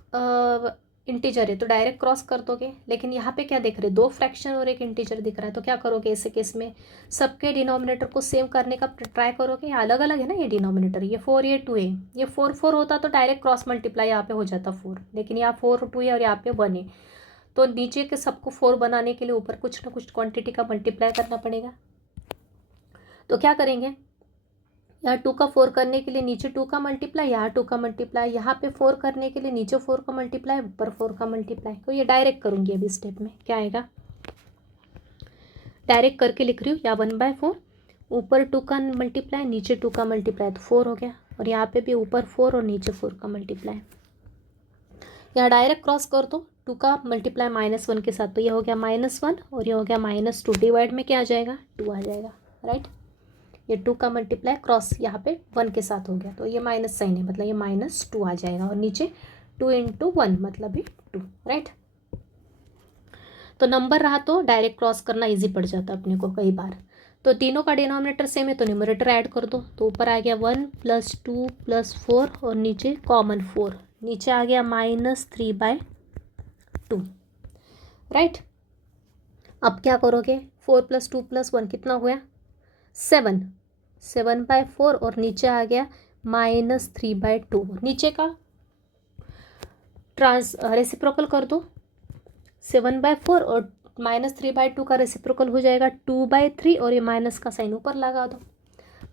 इंटीजर है, तो डायरेक्ट क्रॉस कर दोगे, लेकिन यहाँ पे क्या देख रहे हैं, 2 फ्रैक्शन और एक इंटीजर दिख रहा है, तो क्या करोगे ऐसे केस में, सबके डिनोमिनेटर को सेम करने का ट्राई करोगे, या अलग अलग है ना ये डिनोमिनेटर, ये 4 ये 2 है, ये 4 होता तो डायरेक्ट क्रॉस मल्टीप्लाई यहाँ पे हो जाता 4, लेकिन यहाँ 4 2 है और यहाँ पे 1 है, तो नीचे के सबको 4 बनाने के लिए ऊपर कुछ ना कुछ क्वान्टिटी का मल्टीप्लाई करना पड़ेगा। तो क्या करेंगे, यहाँ 2 का 4 करने के लिए नीचे 2 का मल्टीप्लाई, यहाँ 2 का मल्टीप्लाई, यहाँ पे 4 करने के लिए नीचे 4 का मल्टीप्लाई, ऊपर 4 का मल्टीप्लाई। तो ये डायरेक्ट करूँगी अभी स्टेप में। क्या आएगा, डायरेक्ट करके लिख रही हूँ। या 1/4, ऊपर 2 का मल्टीप्लाई, नीचे 2 का मल्टीप्लाई, तो 4 हो गया। और यहाँ पे भी ऊपर 4 और नीचे 4 का मल्टीप्लाई। यहाँ डायरेक्ट क्रॉस कर दो 2 का मल्टीप्लाई -1 के साथ, तो ये हो गया -1 और ये हो गया -2। डिवाइड में क्या आ जाएगा, 2 आ जाएगा, राइट। ये 2 का मल्टीप्लाई क्रॉस यहाँ पे 1 के साथ हो गया, तो ये माइनस साइन है, मतलब ये -2 आ जाएगा। और नीचे 2 × 1 मतलब ये 2, राइट। तो नंबर रहा तो डायरेक्ट क्रॉस करना इजी पड़ जाता अपने को कई बार। तो तीनों का डिनोमिनेटर सेम है तो न्यूमरेटर ऐड कर दो। तो ऊपर आ गया 1 + 2 + 4 और नीचे कॉमन 4, नीचे आ गया -3/2, राइट। अब क्या करोगे, 4 + 2 + 1 कितना हुआ, 7, 7/4 और नीचे आ गया -3/2। नीचे का रेसिप्रोकल कर दो, 7/4 और -3/2 का रेसिप्रोकल हो जाएगा 2/3 और ये माइनस का साइन ऊपर लगा दो।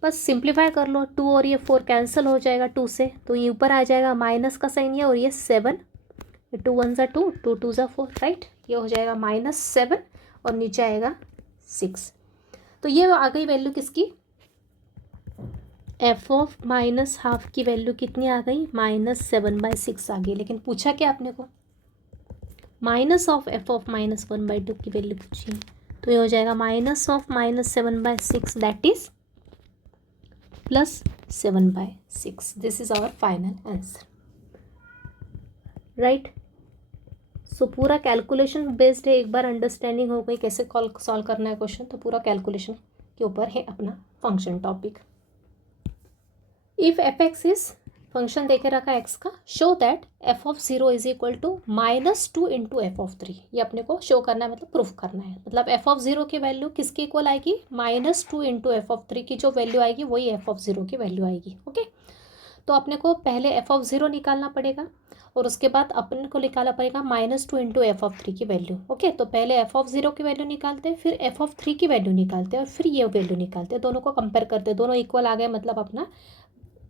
बस सिंप्लीफाई कर लो, 2 और ये 4 कैंसिल हो जाएगा 2 से, तो ये ऊपर आ जाएगा माइनस का साइन ये और ये 7, 2 × 1 = 2, 2 × 2 = 4, राइट। ये हो जाएगा -7 और नीचे आएगा 6। तो ये आ गई वैल्यू किसकी, f ऑफ -½ की वैल्यू कितनी आ गई, -7/6 आ गई। लेकिन पूछा क्या आपने को, माइनस ऑफ f ऑफ -1/2 की वैल्यू पूछी है। तो ये हो जाएगा minus of -7/6 that is +7/6। This is our final answer, right. So पूरा कैलकुलेशन बेस्ड है, एक बार अंडरस्टैंडिंग हो गई कैसे सॉल्व करना है क्वेश्चन, तो पूरा कैलकुलेशन के ऊपर है अपना function topic. If f(x) is function देखे रखा x का, show that f of 0 is equal to -2 × f of 3। ये अपने को शो करना है, मतलब प्रूफ करना है। मतलब f ऑफ 0 की वैल्यू किसके इक्वल आएगी, -2 × f ऑफ 3 की जो वैल्यू आएगी वही f ऑफ 0 की वैल्यू आएगी, ओके। तो अपने को पहले f ऑफ 0 निकालना पड़ेगा और उसके बाद अपन को निकालना पड़ेगा -2 × f ऑफ 3 की वैल्यू, ओके। तो पहले f ऑफ 0 की वैल्यू निकालते हैं, फिर f ऑफ 3 की वैल्यू निकालते हैं और फिर ये वैल्यू निकालते हैं, दोनों को कंपेयर करते हैं, दोनों इक्वल आ गए, मतलब अपना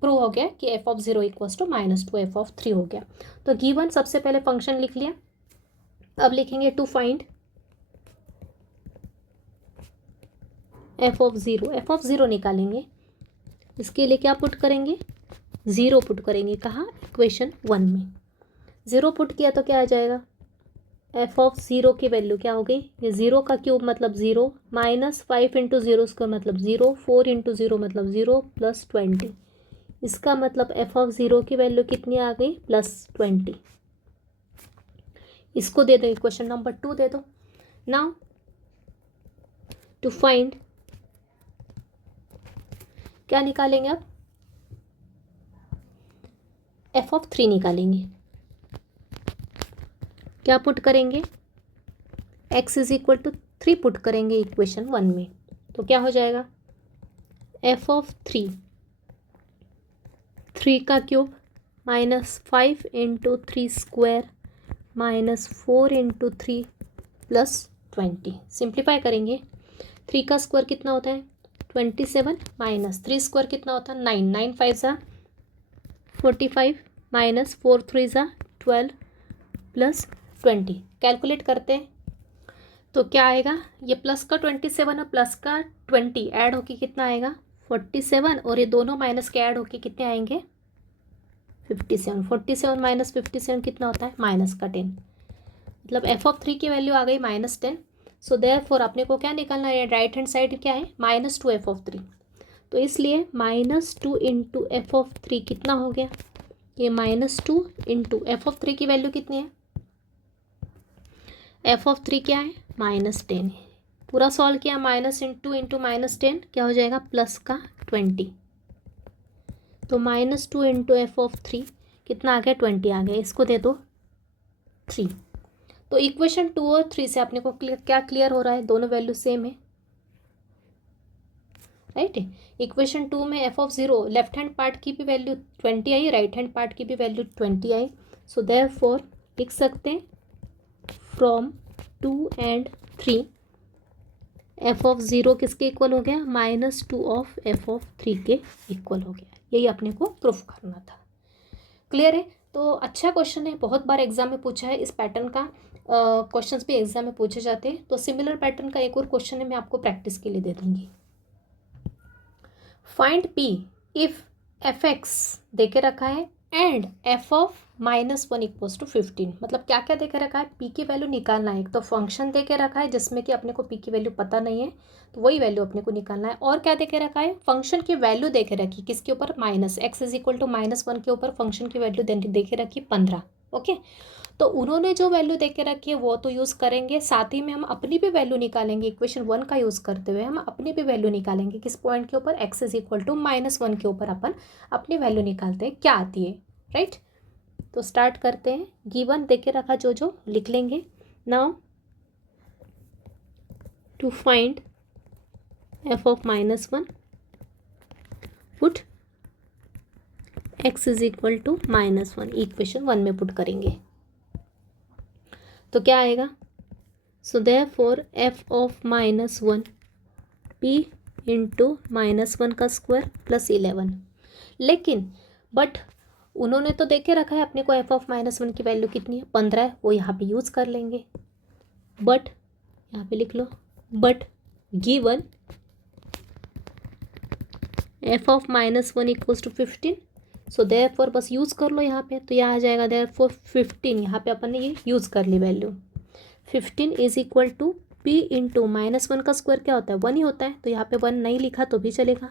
प्रूव हो गया कि f ऑफ 0 = -2 f ऑफ 3 हो गया। तो गिवन सबसे पहले फंक्शन लिख लिया। अब लिखेंगे to find f of 0, f of 0 निकालेंगे। इसके लिए क्या पुट करेंगे, 0 पुट करेंगे, कहाँ, इक्वेशन 1 में। 0 पुट किया तो क्या आ जाएगा, f ऑफ 0 की वैल्यू क्या हो गई, ये 0 का क्यूब मतलब 0, -5 × 0² मतलब 0, 4 × 0 मतलब 0, +20। इसका मतलब f ऑफ 0 की वैल्यू कितनी आ गई, +20। इसको दे दो, क्वेश्चन नंबर 2 दे दो। नाउ टू फाइंड, क्या निकालेंगे अब, f ऑफ 3 निकालेंगे। क्या पुट करेंगे, x is equal to 3 put करेंगे इक्वेशन 1 में। तो क्या हो जाएगा, f ऑफ 3 का क्यूब -5 × 3² -4 × 3 +20। सिंप्लीफाई करेंगे, 3 का स्क्वायर कितना होता है 27, -3² कितना होता है 9, 9 × 5 = 45, -4 × 3 = 12 +20। कैलकुलेट करते हैं तो क्या आएगा, ये प्लस का 27 और प्लस का 20 ऐड होके कितना आएगा 47, और ये दोनों माइनस के ऐड होके कितने आएंगे 57। 47 - 57 कितना होता है -10। मतलब f ऑफ 3 की वैल्यू आ गई -10। सो देयरफॉर अपने को क्या निकालना है, राइट हैंड साइड क्या है -2 f ऑफ 3। तो इसलिए -2 × f ऑफ 3 कितना हो गया, ये -2 × f ऑफ 3 की वैल्यू कितनी है, f ऑफ 3 क्या है -10। पूरा सॉल्व किया, -2 × -10 क्या हो जाएगा प्लस का 20। तो -2 × f ऑफ 3 कितना आ गया 20 आ गया। इसको दे दो 3। तो इक्वेशन 2 और 3 से अपने को क्या क्लियर हो रहा है, दोनों वैल्यू सेम है, राइट। इक्वेशन 2 में f of 0 left hand part की भी वैल्यू 20 आई, राइट हैंड पार्ट की भी वैल्यू 20 आई। सो देयरफॉर लिख सकते हैं फ्रॉम 2 and 3 एफ ऑफ 0 किसके इक्वल हो गया, -2 ऑफ एफ ऑफ 3 के इक्वल हो गया। यही अपने को प्रूफ करना था। क्लियर है। तो अच्छा क्वेश्चन है, बहुत बार एग्जाम में पूछा है। इस पैटर्न का क्वेश्चंस भी एग्जाम में पूछे जाते हैं। तो सिमिलर पैटर्न का एक और क्वेश्चन है, मैं आपको प्रैक्टिस के लिए दे दूंगी। Find P if F X दे के रखा है and F of -1 equals to 15। मतलब क्या क्या दे के रखा है, पी की वैल्यू निकालना है। एक तो फंक्शन दे के रखा है जिसमें कि अपने को पी की वैल्यू पता नहीं है, तो वही वैल्यू अपने को निकालना है। और क्या दे के रखा है, फंक्शन की वैल्यू दे के रखी, किसके ऊपर, -x इज इक्वल टू -1 के ऊपर फंक्शन की वैल्यू दे के रखी 15। ओके, तो उन्होंने जो वैल्यू दे के रखी है वो तो यूज़ करेंगे, साथ ही में हम अपनी भी वैल्यू निकालेंगे। इक्वेशन 1 का यूज़ करते हुए हम अपनी भी वैल्यू निकालेंगे। किस पॉइंट के ऊपर, x इज इक्वल टू -1 के ऊपर अपन अपनी वैल्यू निकालते हैं, क्या आती है, राइट। तो स्टार्ट करते हैं। गिवन दे के रखा जो जो लिख लेंगे। Now to find f of -1 put x is equal to -1, equation 1 में पुट करेंगे तो क्या आएगा। So therefore f of -1 p into -1 का स्क्वायर प्लस 11। लेकिन बट उन्होंने तो देखे रखा है अपने को f ऑफ -1 की वैल्यू कितनी है, 15 है, वो यहाँ पे यूज़ कर लेंगे। बट यहाँ पे लिख लो, but given f of -1 equals to 15। So therefore बस यूज़ कर लो यहाँ पे, तो यहाँ आ जाएगा देयरफॉर 15। यहाँ पे अपन ने ये यूज़ कर ली value. 15 is equal to p into -1 का स्क्वायर क्या होता है, 1 ही होता है, तो यहाँ पे 1 नहीं लिखा तो भी चलेगा।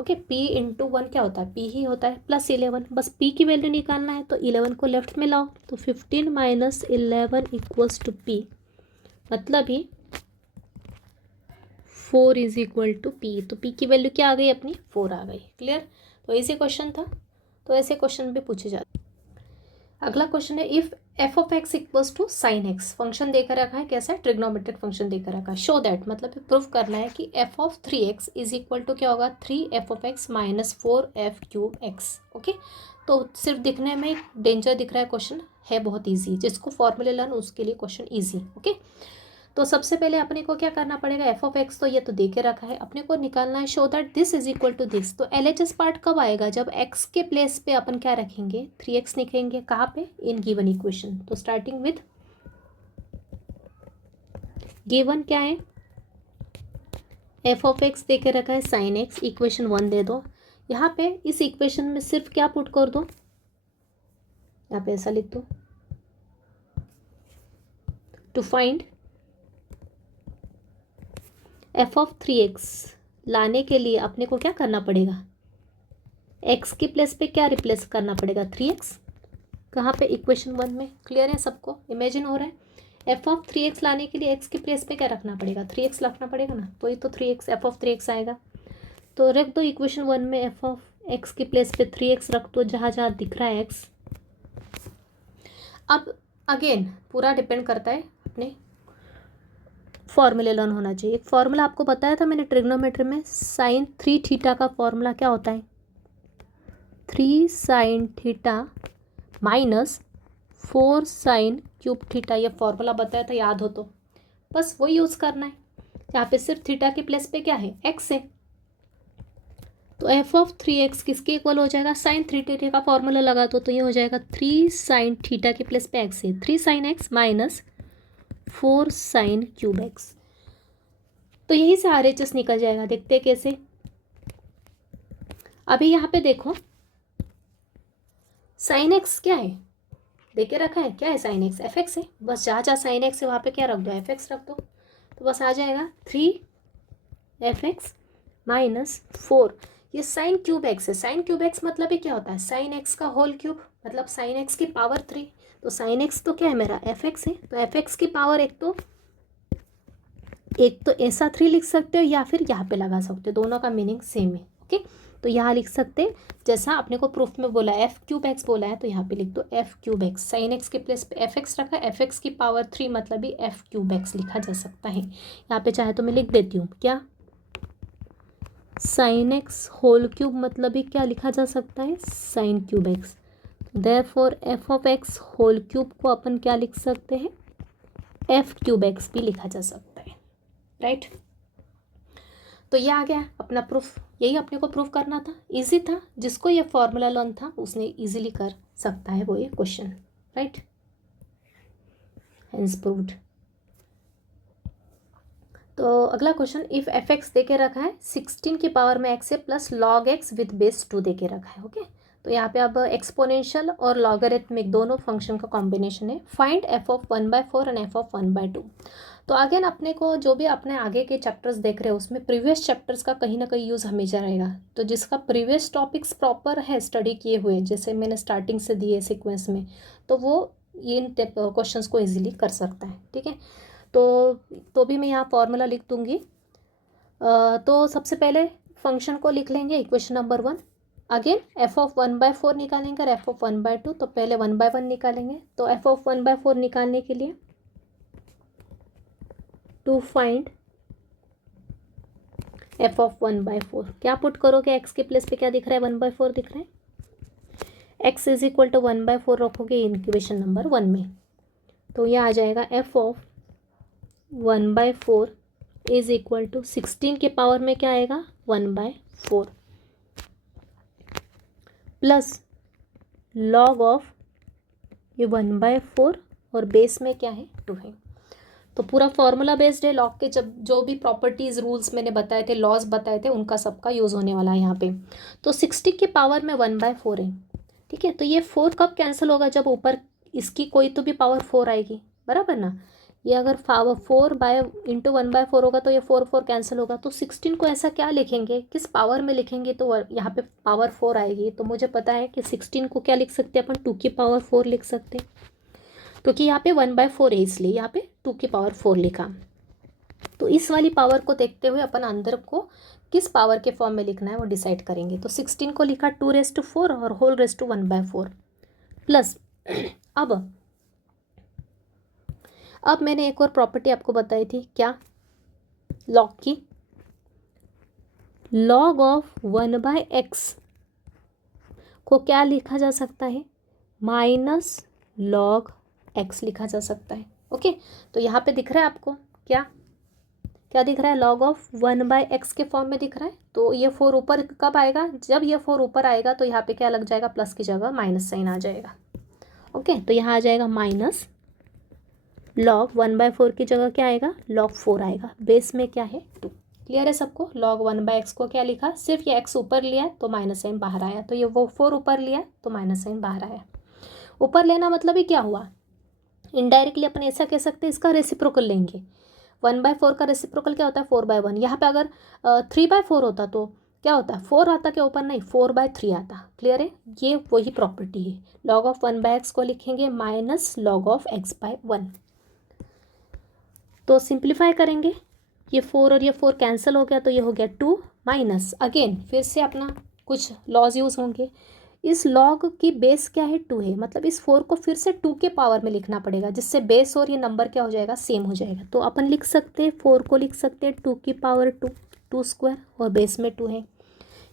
ओके, p इंटू 1 क्या होता है, p ही होता है, प्लस 11। बस p की वैल्यू निकालना है, तो 11 को लेफ्ट में लाओ, तो 15 माइनस 11 इक्वल्स टू p, मतलब ही 4 इज इक्वल टू p। तो p की वैल्यू क्या आ गई अपनी, 4 आ गई। क्लियर। तो इजी क्वेश्चन था, तो ऐसे क्वेश्चन भी पूछे जाते। अगला क्वेश्चन है, if F of x equals to sine x. Function देकर रखा है, कैसा है, ट्रिग्नोमेट्रिक फंक्शन देकर रखा है। शो दैट, मतलब प्रूफ करना है कि f of 3x is equal to क्या होगा, 3f of x minus 4f cube x. Okay, तो सिर्फ दिखने में डेंजर दिख रहा है, क्वेश्चन है बहुत ईजी। जिसको फॉर्मूले लर्न उसके लिए क्वेश्चन ईजी। ओके, तो सबसे पहले अपने को क्या करना पड़ेगा, एफ ऑफ एक्स तो ये तो दे के रखा है, अपने को निकालना है show that this is equal to this. तो LHS पार्ट कब आएगा, जब x के प्लेस पे अपन क्या रखेंगे, 3x लिखेंगे। कहाँ पे, इन गिवन इक्वेशन। तो स्टार्टिंग विथ गिवन क्या है, एफ ऑफ एक्स दे के रखा है साइन एक्स, इक्वेशन 1 दे दो। यहाँ पे इस इक्वेशन में सिर्फ क्या पुट कर दो, यहाँ पे ऐसा लिख दो, to find F of 3x लाने के लिए अपने को क्या करना पड़ेगा, x के प्लेस पे क्या रिप्लेस करना पड़ेगा, 3x। कहाँ पे, इक्वेशन 1 में। क्लियर है सबको, इमेजिन हो रहा है। एफ ऑफ 3x लाने के लिए x के प्लेस पे क्या रखना पड़ेगा, 3x रखना पड़ेगा ना, तो ये तो 3x एफ ऑफ 3x आएगा। तो रख दो इक्वेशन 1 में एफ ऑफ x के प्लेस पे 3x रख दो, जहाँ जहाँ दिख रहा है x। अब अगेन पूरा डिपेंड करता है अपने फॉर्मूले लर्न होना चाहिए। एक फॉर्मूला आपको बताया था मैंने ट्रिग्नोमेट्री में, साइन 3 थीटा का फॉर्मूला क्या होता है, 3 sine theta minus 4 sine cube theta. ये फॉर्मूला बताया था, याद हो तो बस वही यूज़ करना है। यहाँ पे सिर्फ थीटा के प्लेस पे क्या है, x है। तो एफ ऑफ 3x किसके इक्वल हो जाएगा, साइन 3 थीटा का फॉर्मूला लगा दो, तो ये हो जाएगा 3 साइन थीटा के प्लेस पे x है, 3 sine x minus 4 sine cube x. तो यही से RHS निकल जाएगा। देखते हैं कैसे। अभी यहाँ पे देखो साइन एक्स क्या है, देखे रखा है, क्या है साइन एक्स, एफ एक्स है। बस जहाँ जहाँ साइन एक्स है वहाँ पे क्या रख दो, एफ एक्स रख दो, तो बस आ जाएगा 3f(x) माइनस 4। ये साइन क्यूब एक्स है। साइन क्यूब एक्स मतलब ही क्या होता है, साइन एक्स का होल क्यूब, मतलब साइन एक्स की पावर 3। तो साइन एक्स तो क्या है मेरा, एफ एक्स है, तो एफ एक्स की पावर एक तो ऐसा 3 लिख सकते हो, या फिर यहाँ पे लगा सकते हो, दोनों का मीनिंग सेम है। ओके, तो यहाँ लिख सकते हैं, जैसा अपने को प्रूफ में बोला एफ क्यूब एक्स बोला है, तो यहाँ पे लिख दो F cube x. Sine x के प्लेस पे एफ एक्स रखा, एफ एक्स की पावर 3 मतलब ही एफ क्यूब एक्स लिखा जा सकता है। यहाँ पे चाहे तो मैं लिख देती हूँ, क्या, साइन एक्स होल क्यूब मतलब ही क्या लिखा जा सकता है, sine cube x. Therefore F of x whole cube को अपन क्या लिख सकते हैं, एफ क्यूब एक्स भी लिखा जा सकता है, राइट। तो ये आ गया अपना प्रूफ, यही अपने को प्रूफ करना था, इजी था, जिसको ये फॉर्मूला लर्न था उसने इजीली कर सकता है वो ये क्वेश्चन, राइट, हेंस प्रूव्ड। तो अगला क्वेश्चन, इफ एफ एक्स दे के रखा है 16 की पावर में एक्स है plus log x with base 2 दे के रखा है, ओके। तो यहाँ पे अब एक्सपोनेंशियल और लॉगरिथमिक दोनों फंक्शन का कॉम्बिनेशन है। Find F of 1/4 and F of 1/2। तो अगेन अपने को जो भी अपने आगे के चैप्टर्स देख रहे हैं उसमें प्रीवियस चैप्टर्स का कहीं ना कहीं यूज़ हमेशा रहेगा। तो जिसका प्रीवियस टॉपिक्स प्रॉपर है स्टडी किए हुए, जैसे मैंने स्टार्टिंग से दिए सीक्वेंस में, तो वो इन क्वेश्चंस को इजीली कर सकता है, ठीक है। तो भी मैं यहाँ फॉर्मूला लिख दूँगी। तो सबसे पहले फंक्शन को लिख लेंगे, equation number 1। Again F of 1/4 निकालेंगे और एफ ऑफ 1/2, तो पहले 1/1 निकालेंगे। तो एफ ऑफ 1/4 निकालने के लिए टू फाइंड एफ ऑफ 1/4 क्या पुट करोगे, एक्स के प्लेस पे क्या दिख रहा है, 1/4 दिख रहा है। एक्स इज इक्वल टू 1/4 रखोगे इक्वेशन नंबर 1 में, तो यह आ जाएगा f of 1/4 is equal to 16 के पावर में क्या आएगा 1/4 प्लस लॉग ऑफ ये 1/4 और बेस में क्या है 2 है। तो पूरा फॉर्मूला बेस्ड है, लॉग के जब जो भी प्रॉपर्टीज़ रूल्स मैंने बताए थे, लॉज बताए थे, उनका सबका यूज़ होने वाला है यहाँ पे। तो 60 के पावर में 1/4 है, ठीक है। तो ये 4 कब कैंसिल होगा, जब ऊपर इसकी कोई तो भी पावर 4 आएगी, बराबर ना। ये अगर 4/1/4 होगा तो ये 4 कैंसिल होगा। तो 16 को ऐसा क्या लिखेंगे, किस पावर में लिखेंगे, तो यहाँ पे पावर 4 आएगी। तो मुझे पता है कि 16 को क्या लिख सकते हैं अपन, 2 की पावर 4 लिख सकते हैं, क्योंकि यहाँ पे 1/4 है इसलिए यहाँ पे 2 की पावर 4 लिखा। तो इस वाली पावर को देखते हुए अपन अंदर को किस पावर के फॉर्म में लिखना है वो डिसाइड करेंगे। तो 16 को लिखा 2⁴ और होल रेस टू 1/4 प्लस अब मैंने एक और प्रॉपर्टी आपको बताई थी, क्या, लॉग की। लॉग ऑफ 1/x को क्या लिखा जा सकता है, माइनस लॉग x लिखा जा सकता है, ओके। तो यहाँ पे दिख रहा है आपको क्या क्या दिख रहा है, लॉग ऑफ 1/x के फॉर्म में दिख रहा है। तो ये 4 ऊपर कब आएगा, जब ये 4 ऊपर आएगा तो यहाँ पे क्या लग जाएगा, प्लस की जगह माइनस साइन आ जाएगा, ओके। तो यहाँ आ जाएगा माइनस लॉग 1/4 की जगह क्या आएगा, लॉग 4 आएगा, बेस में क्या है 2। क्लियर है सबको। लॉग 1/x को क्या लिखा, सिर्फ ये x ऊपर लिया तो माइनस साइन बाहर आया, तो ये वो 4 ऊपर लिया तो माइनस साइन बाहर आया। ऊपर लेना मतलब ही क्या हुआ, इनडायरेक्टली अपन ऐसा कह सकते हैं इसका रेसिप्रोकल लेंगे। 1/4 का रेसिप्रोकल क्या होता है 4/1। यहाँ पे अगर 3/4 होता तो क्या होता, 4 आता के ऊपर नहीं 4/3 आता। क्लियर है, ये वही प्रॉपर्टी है। लॉग ऑफ 1/x को लिखेंगे माइनस लॉग ऑफ x/1। तो सिंप्लीफाई करेंगे, ये 4 और ये 4 कैंसिल हो गया, तो ये हो गया 2 माइनस, अगेन फिर से अपना कुछ लॉज यूज़ होंगे। इस लॉग की बेस क्या है 2 है, मतलब इस 4 को फिर से 2 के पावर में लिखना पड़ेगा, जिससे बेस और ये नंबर क्या हो जाएगा, सेम हो जाएगा। तो अपन लिख सकते हैं 4 को लिख सकते हैं 2 की पावर 2 स्क्वायर और बेस में 2 है।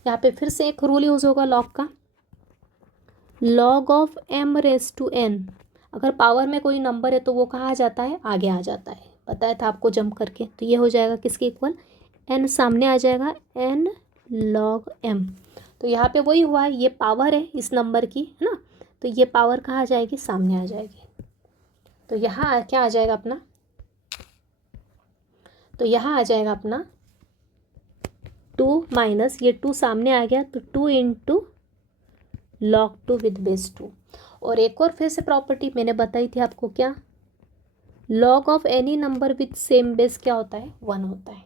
यहाँ पे फिर से एक रूल यूज़ होगा लॉग का, लॉग ऑफ m⁻n। अगर पावर में कोई नंबर है तो वो कहाँ आ जाता है, आगे आ जाता है, बताया था आपको जंप करके। तो ये हो जाएगा किसके इक्वल, n सामने आ जाएगा n log m। तो यहाँ पे वही हुआ है, ये पावर है इस नंबर की, है ना। तो ये पावर कहाँ आ जाएगी, सामने आ जाएगी। तो यहाँ क्या आ जाएगा अपना, तो यहाँ आ जाएगा अपना 2 माइनस ये 2 सामने आ गया, तो 2 × log 2 विद बेस 2। और एक और फिर से प्रॉपर्टी मैंने बताई थी आपको, क्या, log of any number with same base क्या होता है, 1 होता है,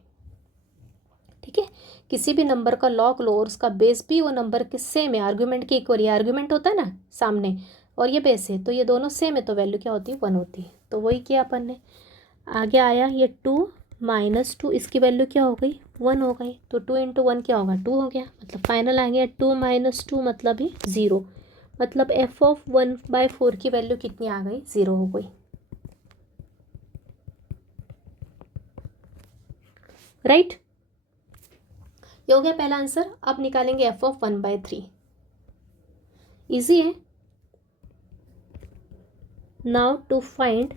ठीक है। किसी भी नंबर का लॉग लो और उसका बेस भी वो नंबर के सेम है, आर्ग्यूमेंट के इक्वल, ये आर्ग्यूमेंट होता है ना सामने और ये बेस है, तो ये दोनों सेम है, तो वैल्यू क्या होती है 1 होती है। तो वही किया अपन ने, आगे आया ये 2 माइनस 2, इसकी वैल्यू क्या हो गई 1 हो गई। तो 2 × 1 क्या होगा 2 हो गया, मतलब फाइनल आ गया 2 माइनस 2 मतलब ही 0। मतलब एफ ऑफ 1/4 की वैल्यू कितनी आ गई, 0 हो गई, राइट। ये हो गया पहला आंसर। अब निकालेंगे एफ ऑफ 1/3, इजी है। Now to find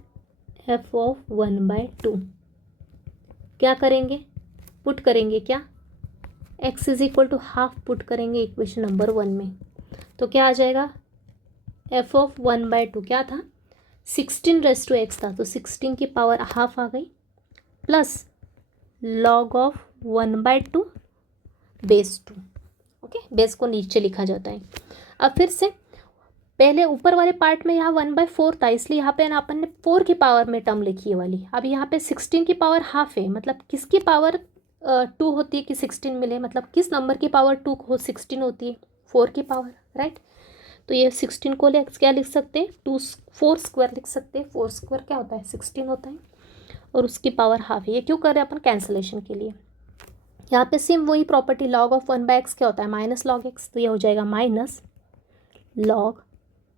F of 1/2 क्या करेंगे, पुट करेंगे क्या, x is equal to half put करेंगे इक्वेशन नंबर 1 में, तो क्या आ जाएगा, एफ ऑफ 1/2 क्या था, 16 रेज़ टू एक्स था, तो 16 की पावर हाफ आ गई, plus log of 1/2 base 2। Okay, base को नीचे लिखा जाता है। अब फिर से पहले ऊपर वाले पार्ट में यहाँ 1/4 था, इसलिए यहाँ पे ना अपन ने 4 की पावर में टर्म लिखी है वाली। अब यहाँ पे 16 की पावर हाफ है, मतलब किसकी पावर 2 होती है कि 16 मिले, मतलब किस नंबर की पावर 2 हो 16 होती है, 4 की पावर, राइट। तो ये 16 को क्या लिख सकते हैं, 4 स्क्वायर लिख सकते हैं। 4 स्क्वायर क्या होता है, 16 होता है, और उसकी पावर हाफ है। ये क्यों कर रहे हैं अपन, कैंसलेशन के लिए। यहाँ पे सेम वही प्रॉपर्टी, लॉग ऑफ 1/x क्या होता है, माइनस लॉग एक्स, तो ये हो जाएगा माइनस लॉग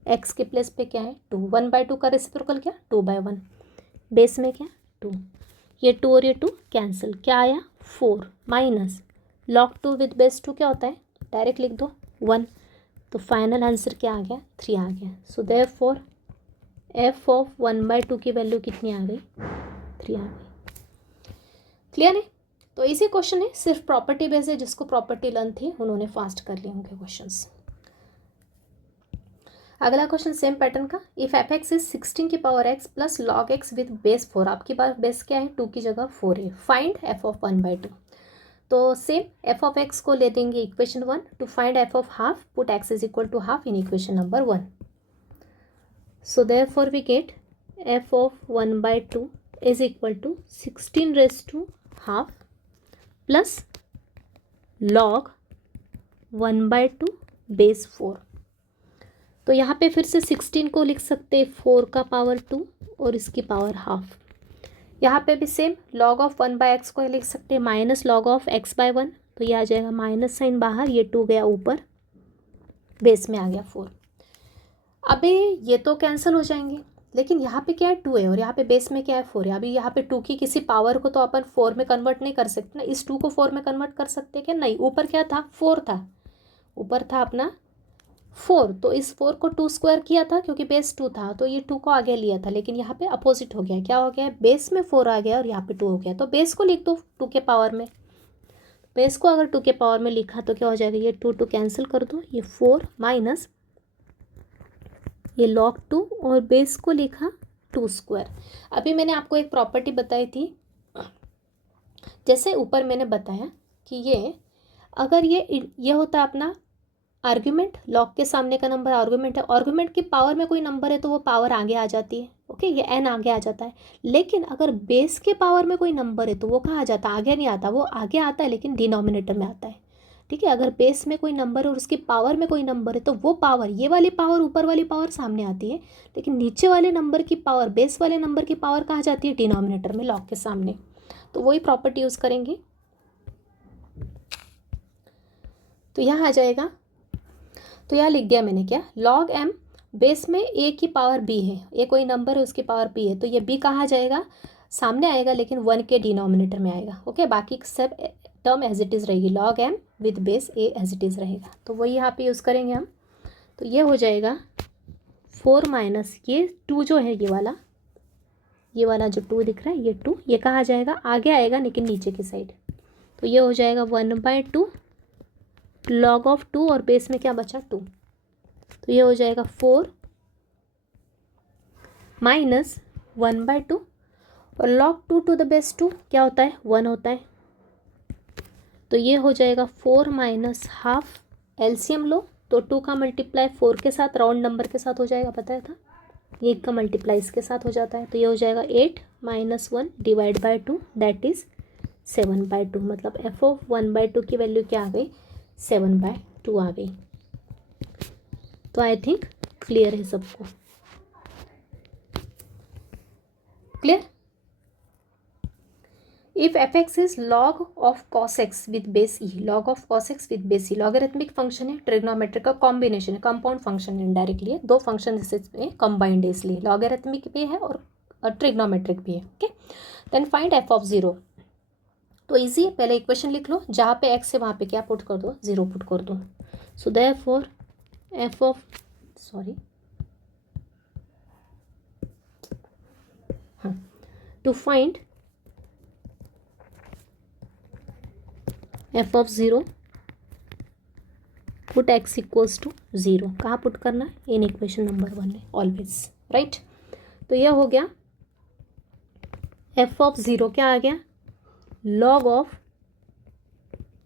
एक्स के प्लेस पे क्या है 2, 1/2 का रेसिप्रोकल क्या 2/1, बेस में क्या 2, ये 2 और ये 2 कैंसिल, क्या आया 4, माइनस लॉग 2 विद बेस 2 क्या होता है, डायरेक्ट लिख दो 1, तो फाइनल आंसर क्या आ गया 3 आ गया। सो देयरफॉर एफ ऑफ 1/2 की वैल्यू कितनी आ गई, 3 आ गई। क्लियर है। तो इसी क्वेश्चन है, सिर्फ प्रॉपर्टी बेस है, जिसको प्रॉपर्टी लर्न थी उन्होंने फास्ट कर लिए होंगे क्वेश्चंस। अगला क्वेश्चन सेम पैटर्न का, इफ एफ एक्स इज 16 की power x plus log x with base 4, आपकी पास बेस क्या है 2 की जगह 4 है, फाइंड एफ ऑफ 1/2। तो सेम एफ ऑफ एक्स को ले देंगे equation 1, to find F of half put x is equal to half in equation number 1। So therefore we get f of 1/2 is equal to 16 raise to हाफ plus log 1/2 base 4। तो यहाँ पे फिर से 16 को लिख सकते हैं 4 का पावर 2 और इसकी पावर हाफ। यहाँ पे भी सेम लॉग ऑफ 1/x को लिख सकते हैं माइनस लॉग ऑफ x/1, तो ये आ जाएगा माइनस साइन बाहर, ये 2 गया ऊपर, बेस में आ गया 4। अबे ये तो कैंसिल हो जाएंगे, लेकिन यहाँ पे क्या है 2 है और यहाँ पे बेस में क्या है 4 है। अभी यहाँ पे 2 की किसी पावर को तो अपन 4 में कन्वर्ट नहीं कर सकते ना, इस 2 को 4 में कन्वर्ट कर सकते क्या, नहीं, ऊपर क्या था 4 था, ऊपर था अपना 4, तो इस 4 को 2 स्क्वायर किया था क्योंकि बेस 2 था, तो ये 2 को आगे लिया था, लेकिन यहाँ पे अपोजिट हो गया, क्या हो गया, बेस में 4 आ गया और यहाँ पे 2 हो गया, तो बेस को लिख दो 2 के पावर में। बेस को अगर 2 के पावर में लिखा तो क्या हो जाएगा, ये 2 कैंसिल कर दो, ये 4 माइनस ये log 2 और बेस को लिखा 2 स्क्वायर। अभी मैंने आपको एक प्रॉपर्टी बताई थी, जैसे ऊपर मैंने बताया कि ये अगर ये होता है अपना आर्ग्यूमेंट, लॉग के सामने का नंबर आर्ग्यूमेंट है, आर्ग्यूमेंट की पावर में कोई नंबर है तो वो पावर आगे आ जाती है, ओके, ये n आगे आ जाता है। लेकिन अगर बेस के पावर में कोई नंबर है तो वो कहाँ आ जाता है, आगे नहीं आता, वो आगे आता है लेकिन डिनोमिनेटर में आता है, ठीक है। अगर बेस में कोई नंबर है और उसकी पावर में कोई नंबर है तो वो पावर, ये वाली पावर, ऊपर वाली पावर सामने आती है, लेकिन नीचे वाले नंबर की पावर, बेस वाले नंबर की पावर कहाँ जाती है, डिनोमिनेटर में, लॉग के सामने। तो वही प्रॉपर्टी यूज़ करेंगे, तो यहाँ आ जाएगा, तो यहाँ लिख दिया मैंने क्या, लॉग m, बेस में a की पावर b है, a कोई नंबर है उसकी पावर b है, तो ये b कहाँ जाएगा, सामने आएगा, लेकिन 1 के डिनोमिनेटर में आएगा, ओके। बाकी सब टर्म एज इट इज़ रहेगी, log m with base a as it is रहेगा, तो वही यहाँ पे यूज़ करेंगे हम। तो ये हो जाएगा 4 माइनस ये 2 जो है, ये वाला जो 2 दिख रहा है, ये 2 ये कहाँ जाएगा, आगे आएगा लेकिन नीचे की साइड, तो ये हो जाएगा 1/2 लॉग ऑफ 2 और बेस में क्या बचा 2, तो ये हो जाएगा 4 माइनस 1/2 और लॉग 2 टू द बेस 2 क्या होता है 1 होता है, तो ये हो जाएगा 4 माइनस हाफ, एलसीएम लो तो 2 का मल्टीप्लाई 4 के साथ, राउंड नंबर के साथ हो जाएगा, पता है था, ये का मल्टीप्लाई इसके साथ हो जाता है, तो ये हो जाएगा 8 minus 1 divide by 2 that is 7/2, मतलब एफ ऑफ 1/2 की वैल्यू क्या आ गई 7/2 आ गई। तो आई थिंक क्लियर है सबको, clear. If F x is log of cos x with base E, log of cos x with base E logarithmic function है, ट्रिग्नोमेट्रिक का कॉम्बिनेशन है, कंपाउंड फंक्शन है, इनडायरेक्टली है, दो फंक्शन इसमें कंबाइंड है, इसलिए लॉगरिथमिक भी है और ट्रिग्नोमेट्रिक भी है, okay. Then find F of 0, तो इजी है, पहले इक्वेशन लिख लो, जहाँ पे एक्स है वहाँ पे क्या पुट कर दो 0 पुट कर दो। So therefore F of, sorry, हाँ, to find F of zero put X equals to zero, कहाँ पुट करना है, इन इक्वेशन नंबर 1 में ऑलवेज, राइट। तो यह हो गया एफ ऑफ ज़ीरो, क्या आ गया, log of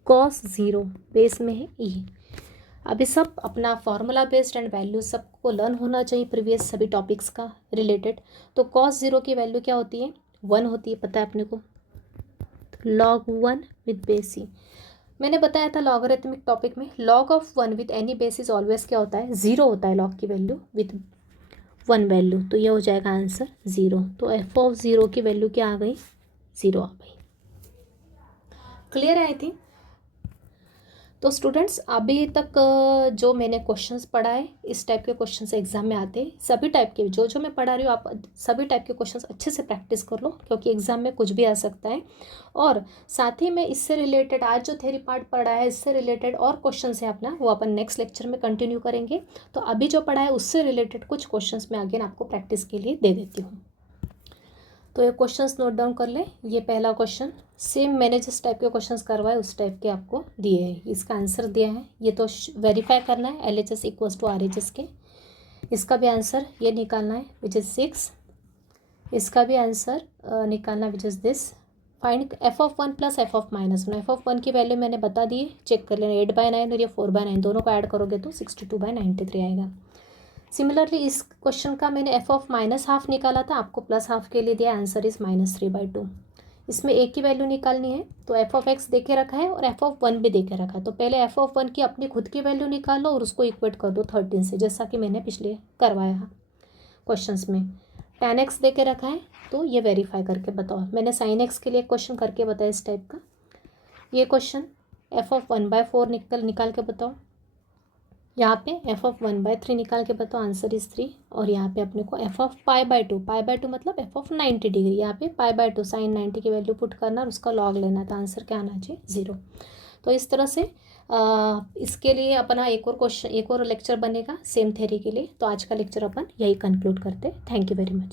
cos zero, base में है ई। अभी सब अपना फॉर्मूला बेस्ड एंड वैल्यू सबको लर्न होना चाहिए प्रीवियस सभी टॉपिक्स का रिलेटेड। तो कॉस ज़ीरो की वैल्यू क्या होती है, 1 होती है, पता है अपने को, लॉग 1 विद बेस ई। मैंने बताया था लॉगरिथमिक टॉपिक में, log of 1 with any base is always क्या होता है, 0 होता है लॉग की वैल्यू विद 1 वैल्यू, तो ये हो जाएगा आंसर 0। तो एफ ऑफ ज़ीरो की वैल्यू क्या आ गई, 0 आ गई। क्लियर है आई थिंक। तो स्टूडेंट्स अभी तक जो मैंने क्वेश्चंस पढ़ाए, इस टाइप के क्वेश्चंस एग्जाम में आते हैं, सभी टाइप के जो मैं पढ़ा रही हूँ आप सभी टाइप के क्वेश्चंस अच्छे से प्रैक्टिस कर लो, क्योंकि एग्जाम में कुछ भी आ सकता है। और साथ ही में इससे रिलेटेड आज जो थ्योरी पार्ट पढ़ा है इससे रिलेटेड और क्वेश्चन है अपना, वो अपन नेक्स्ट लेक्चर में कंटिन्यू करेंगे। तो अभी जो पढ़ा है उससे रिलेटेड कुछ क्वेश्चन मैं अगेन आपको प्रैक्टिस के लिए दे देती हूँ। तो ये क्वेश्चंस नोट डाउन कर ले। ये पहला क्वेश्चन सेम मैंने जिस टाइप के क्वेश्चंस करवाए उस टाइप के आपको दिए हैं, इसका आंसर दिया है, ये तो वेरीफाई करना है LHS इक्वल्स टू RHS के। इसका भी आंसर ये निकालना है विच इज़ 6। इसका भी आंसर निकालना which is this, find F of 1 plus F of -1। F of 1 की वैल्यू मैंने बता दी है, चेक कर लेना, 8/9 और ये 4/9 दोनों को ऐड करोगे तो 62/93 आएगा। सिमिलरली इस क्वेश्चन का मैंने एफ ऑफ -1/2 निकाला था, आपको +1/2 के लिए दिया, आंसर इज -3/2। इसमें एक की वैल्यू निकालनी है, तो एफ ऑफ एक्स दे के रखा है और एफ ऑफ 1 भी दे के रखा है। तो पहले एफ ऑफ 1 की अपनी खुद की वैल्यू निकालो और उसको इक्वेट कर दो 13 से, जैसा कि मैंने पिछले करवाया क्वेश्चंस में। tan x दे के रखा है, तो ये वेरीफाई करके बताओ। मैंने sin x के लिए क्वेश्चन करके बताया इस टाइप का। ये क्वेश्चन एफ ऑफ 1/4 निकाल के बताओ। यहाँ पे एफ ऑफ 1/3 निकाल के बताओ, आंसर इज 3। और यहाँ पे अपने को एफ ऑफ π/2 मतलब एफ ऑफ 90 डिग्री, यहाँ पे π/2 sin 90 की वैल्यू पुट करना और उसका लॉग लेना, तो आंसर क्या आना चाहिए, 0। तो इस तरह से इसके लिए अपना एक और लेक्चर बनेगा सेम थ्योरी के लिए। तो आज का लेक्चर अपन यही कंक्लूड करते हैं। Thank you very much.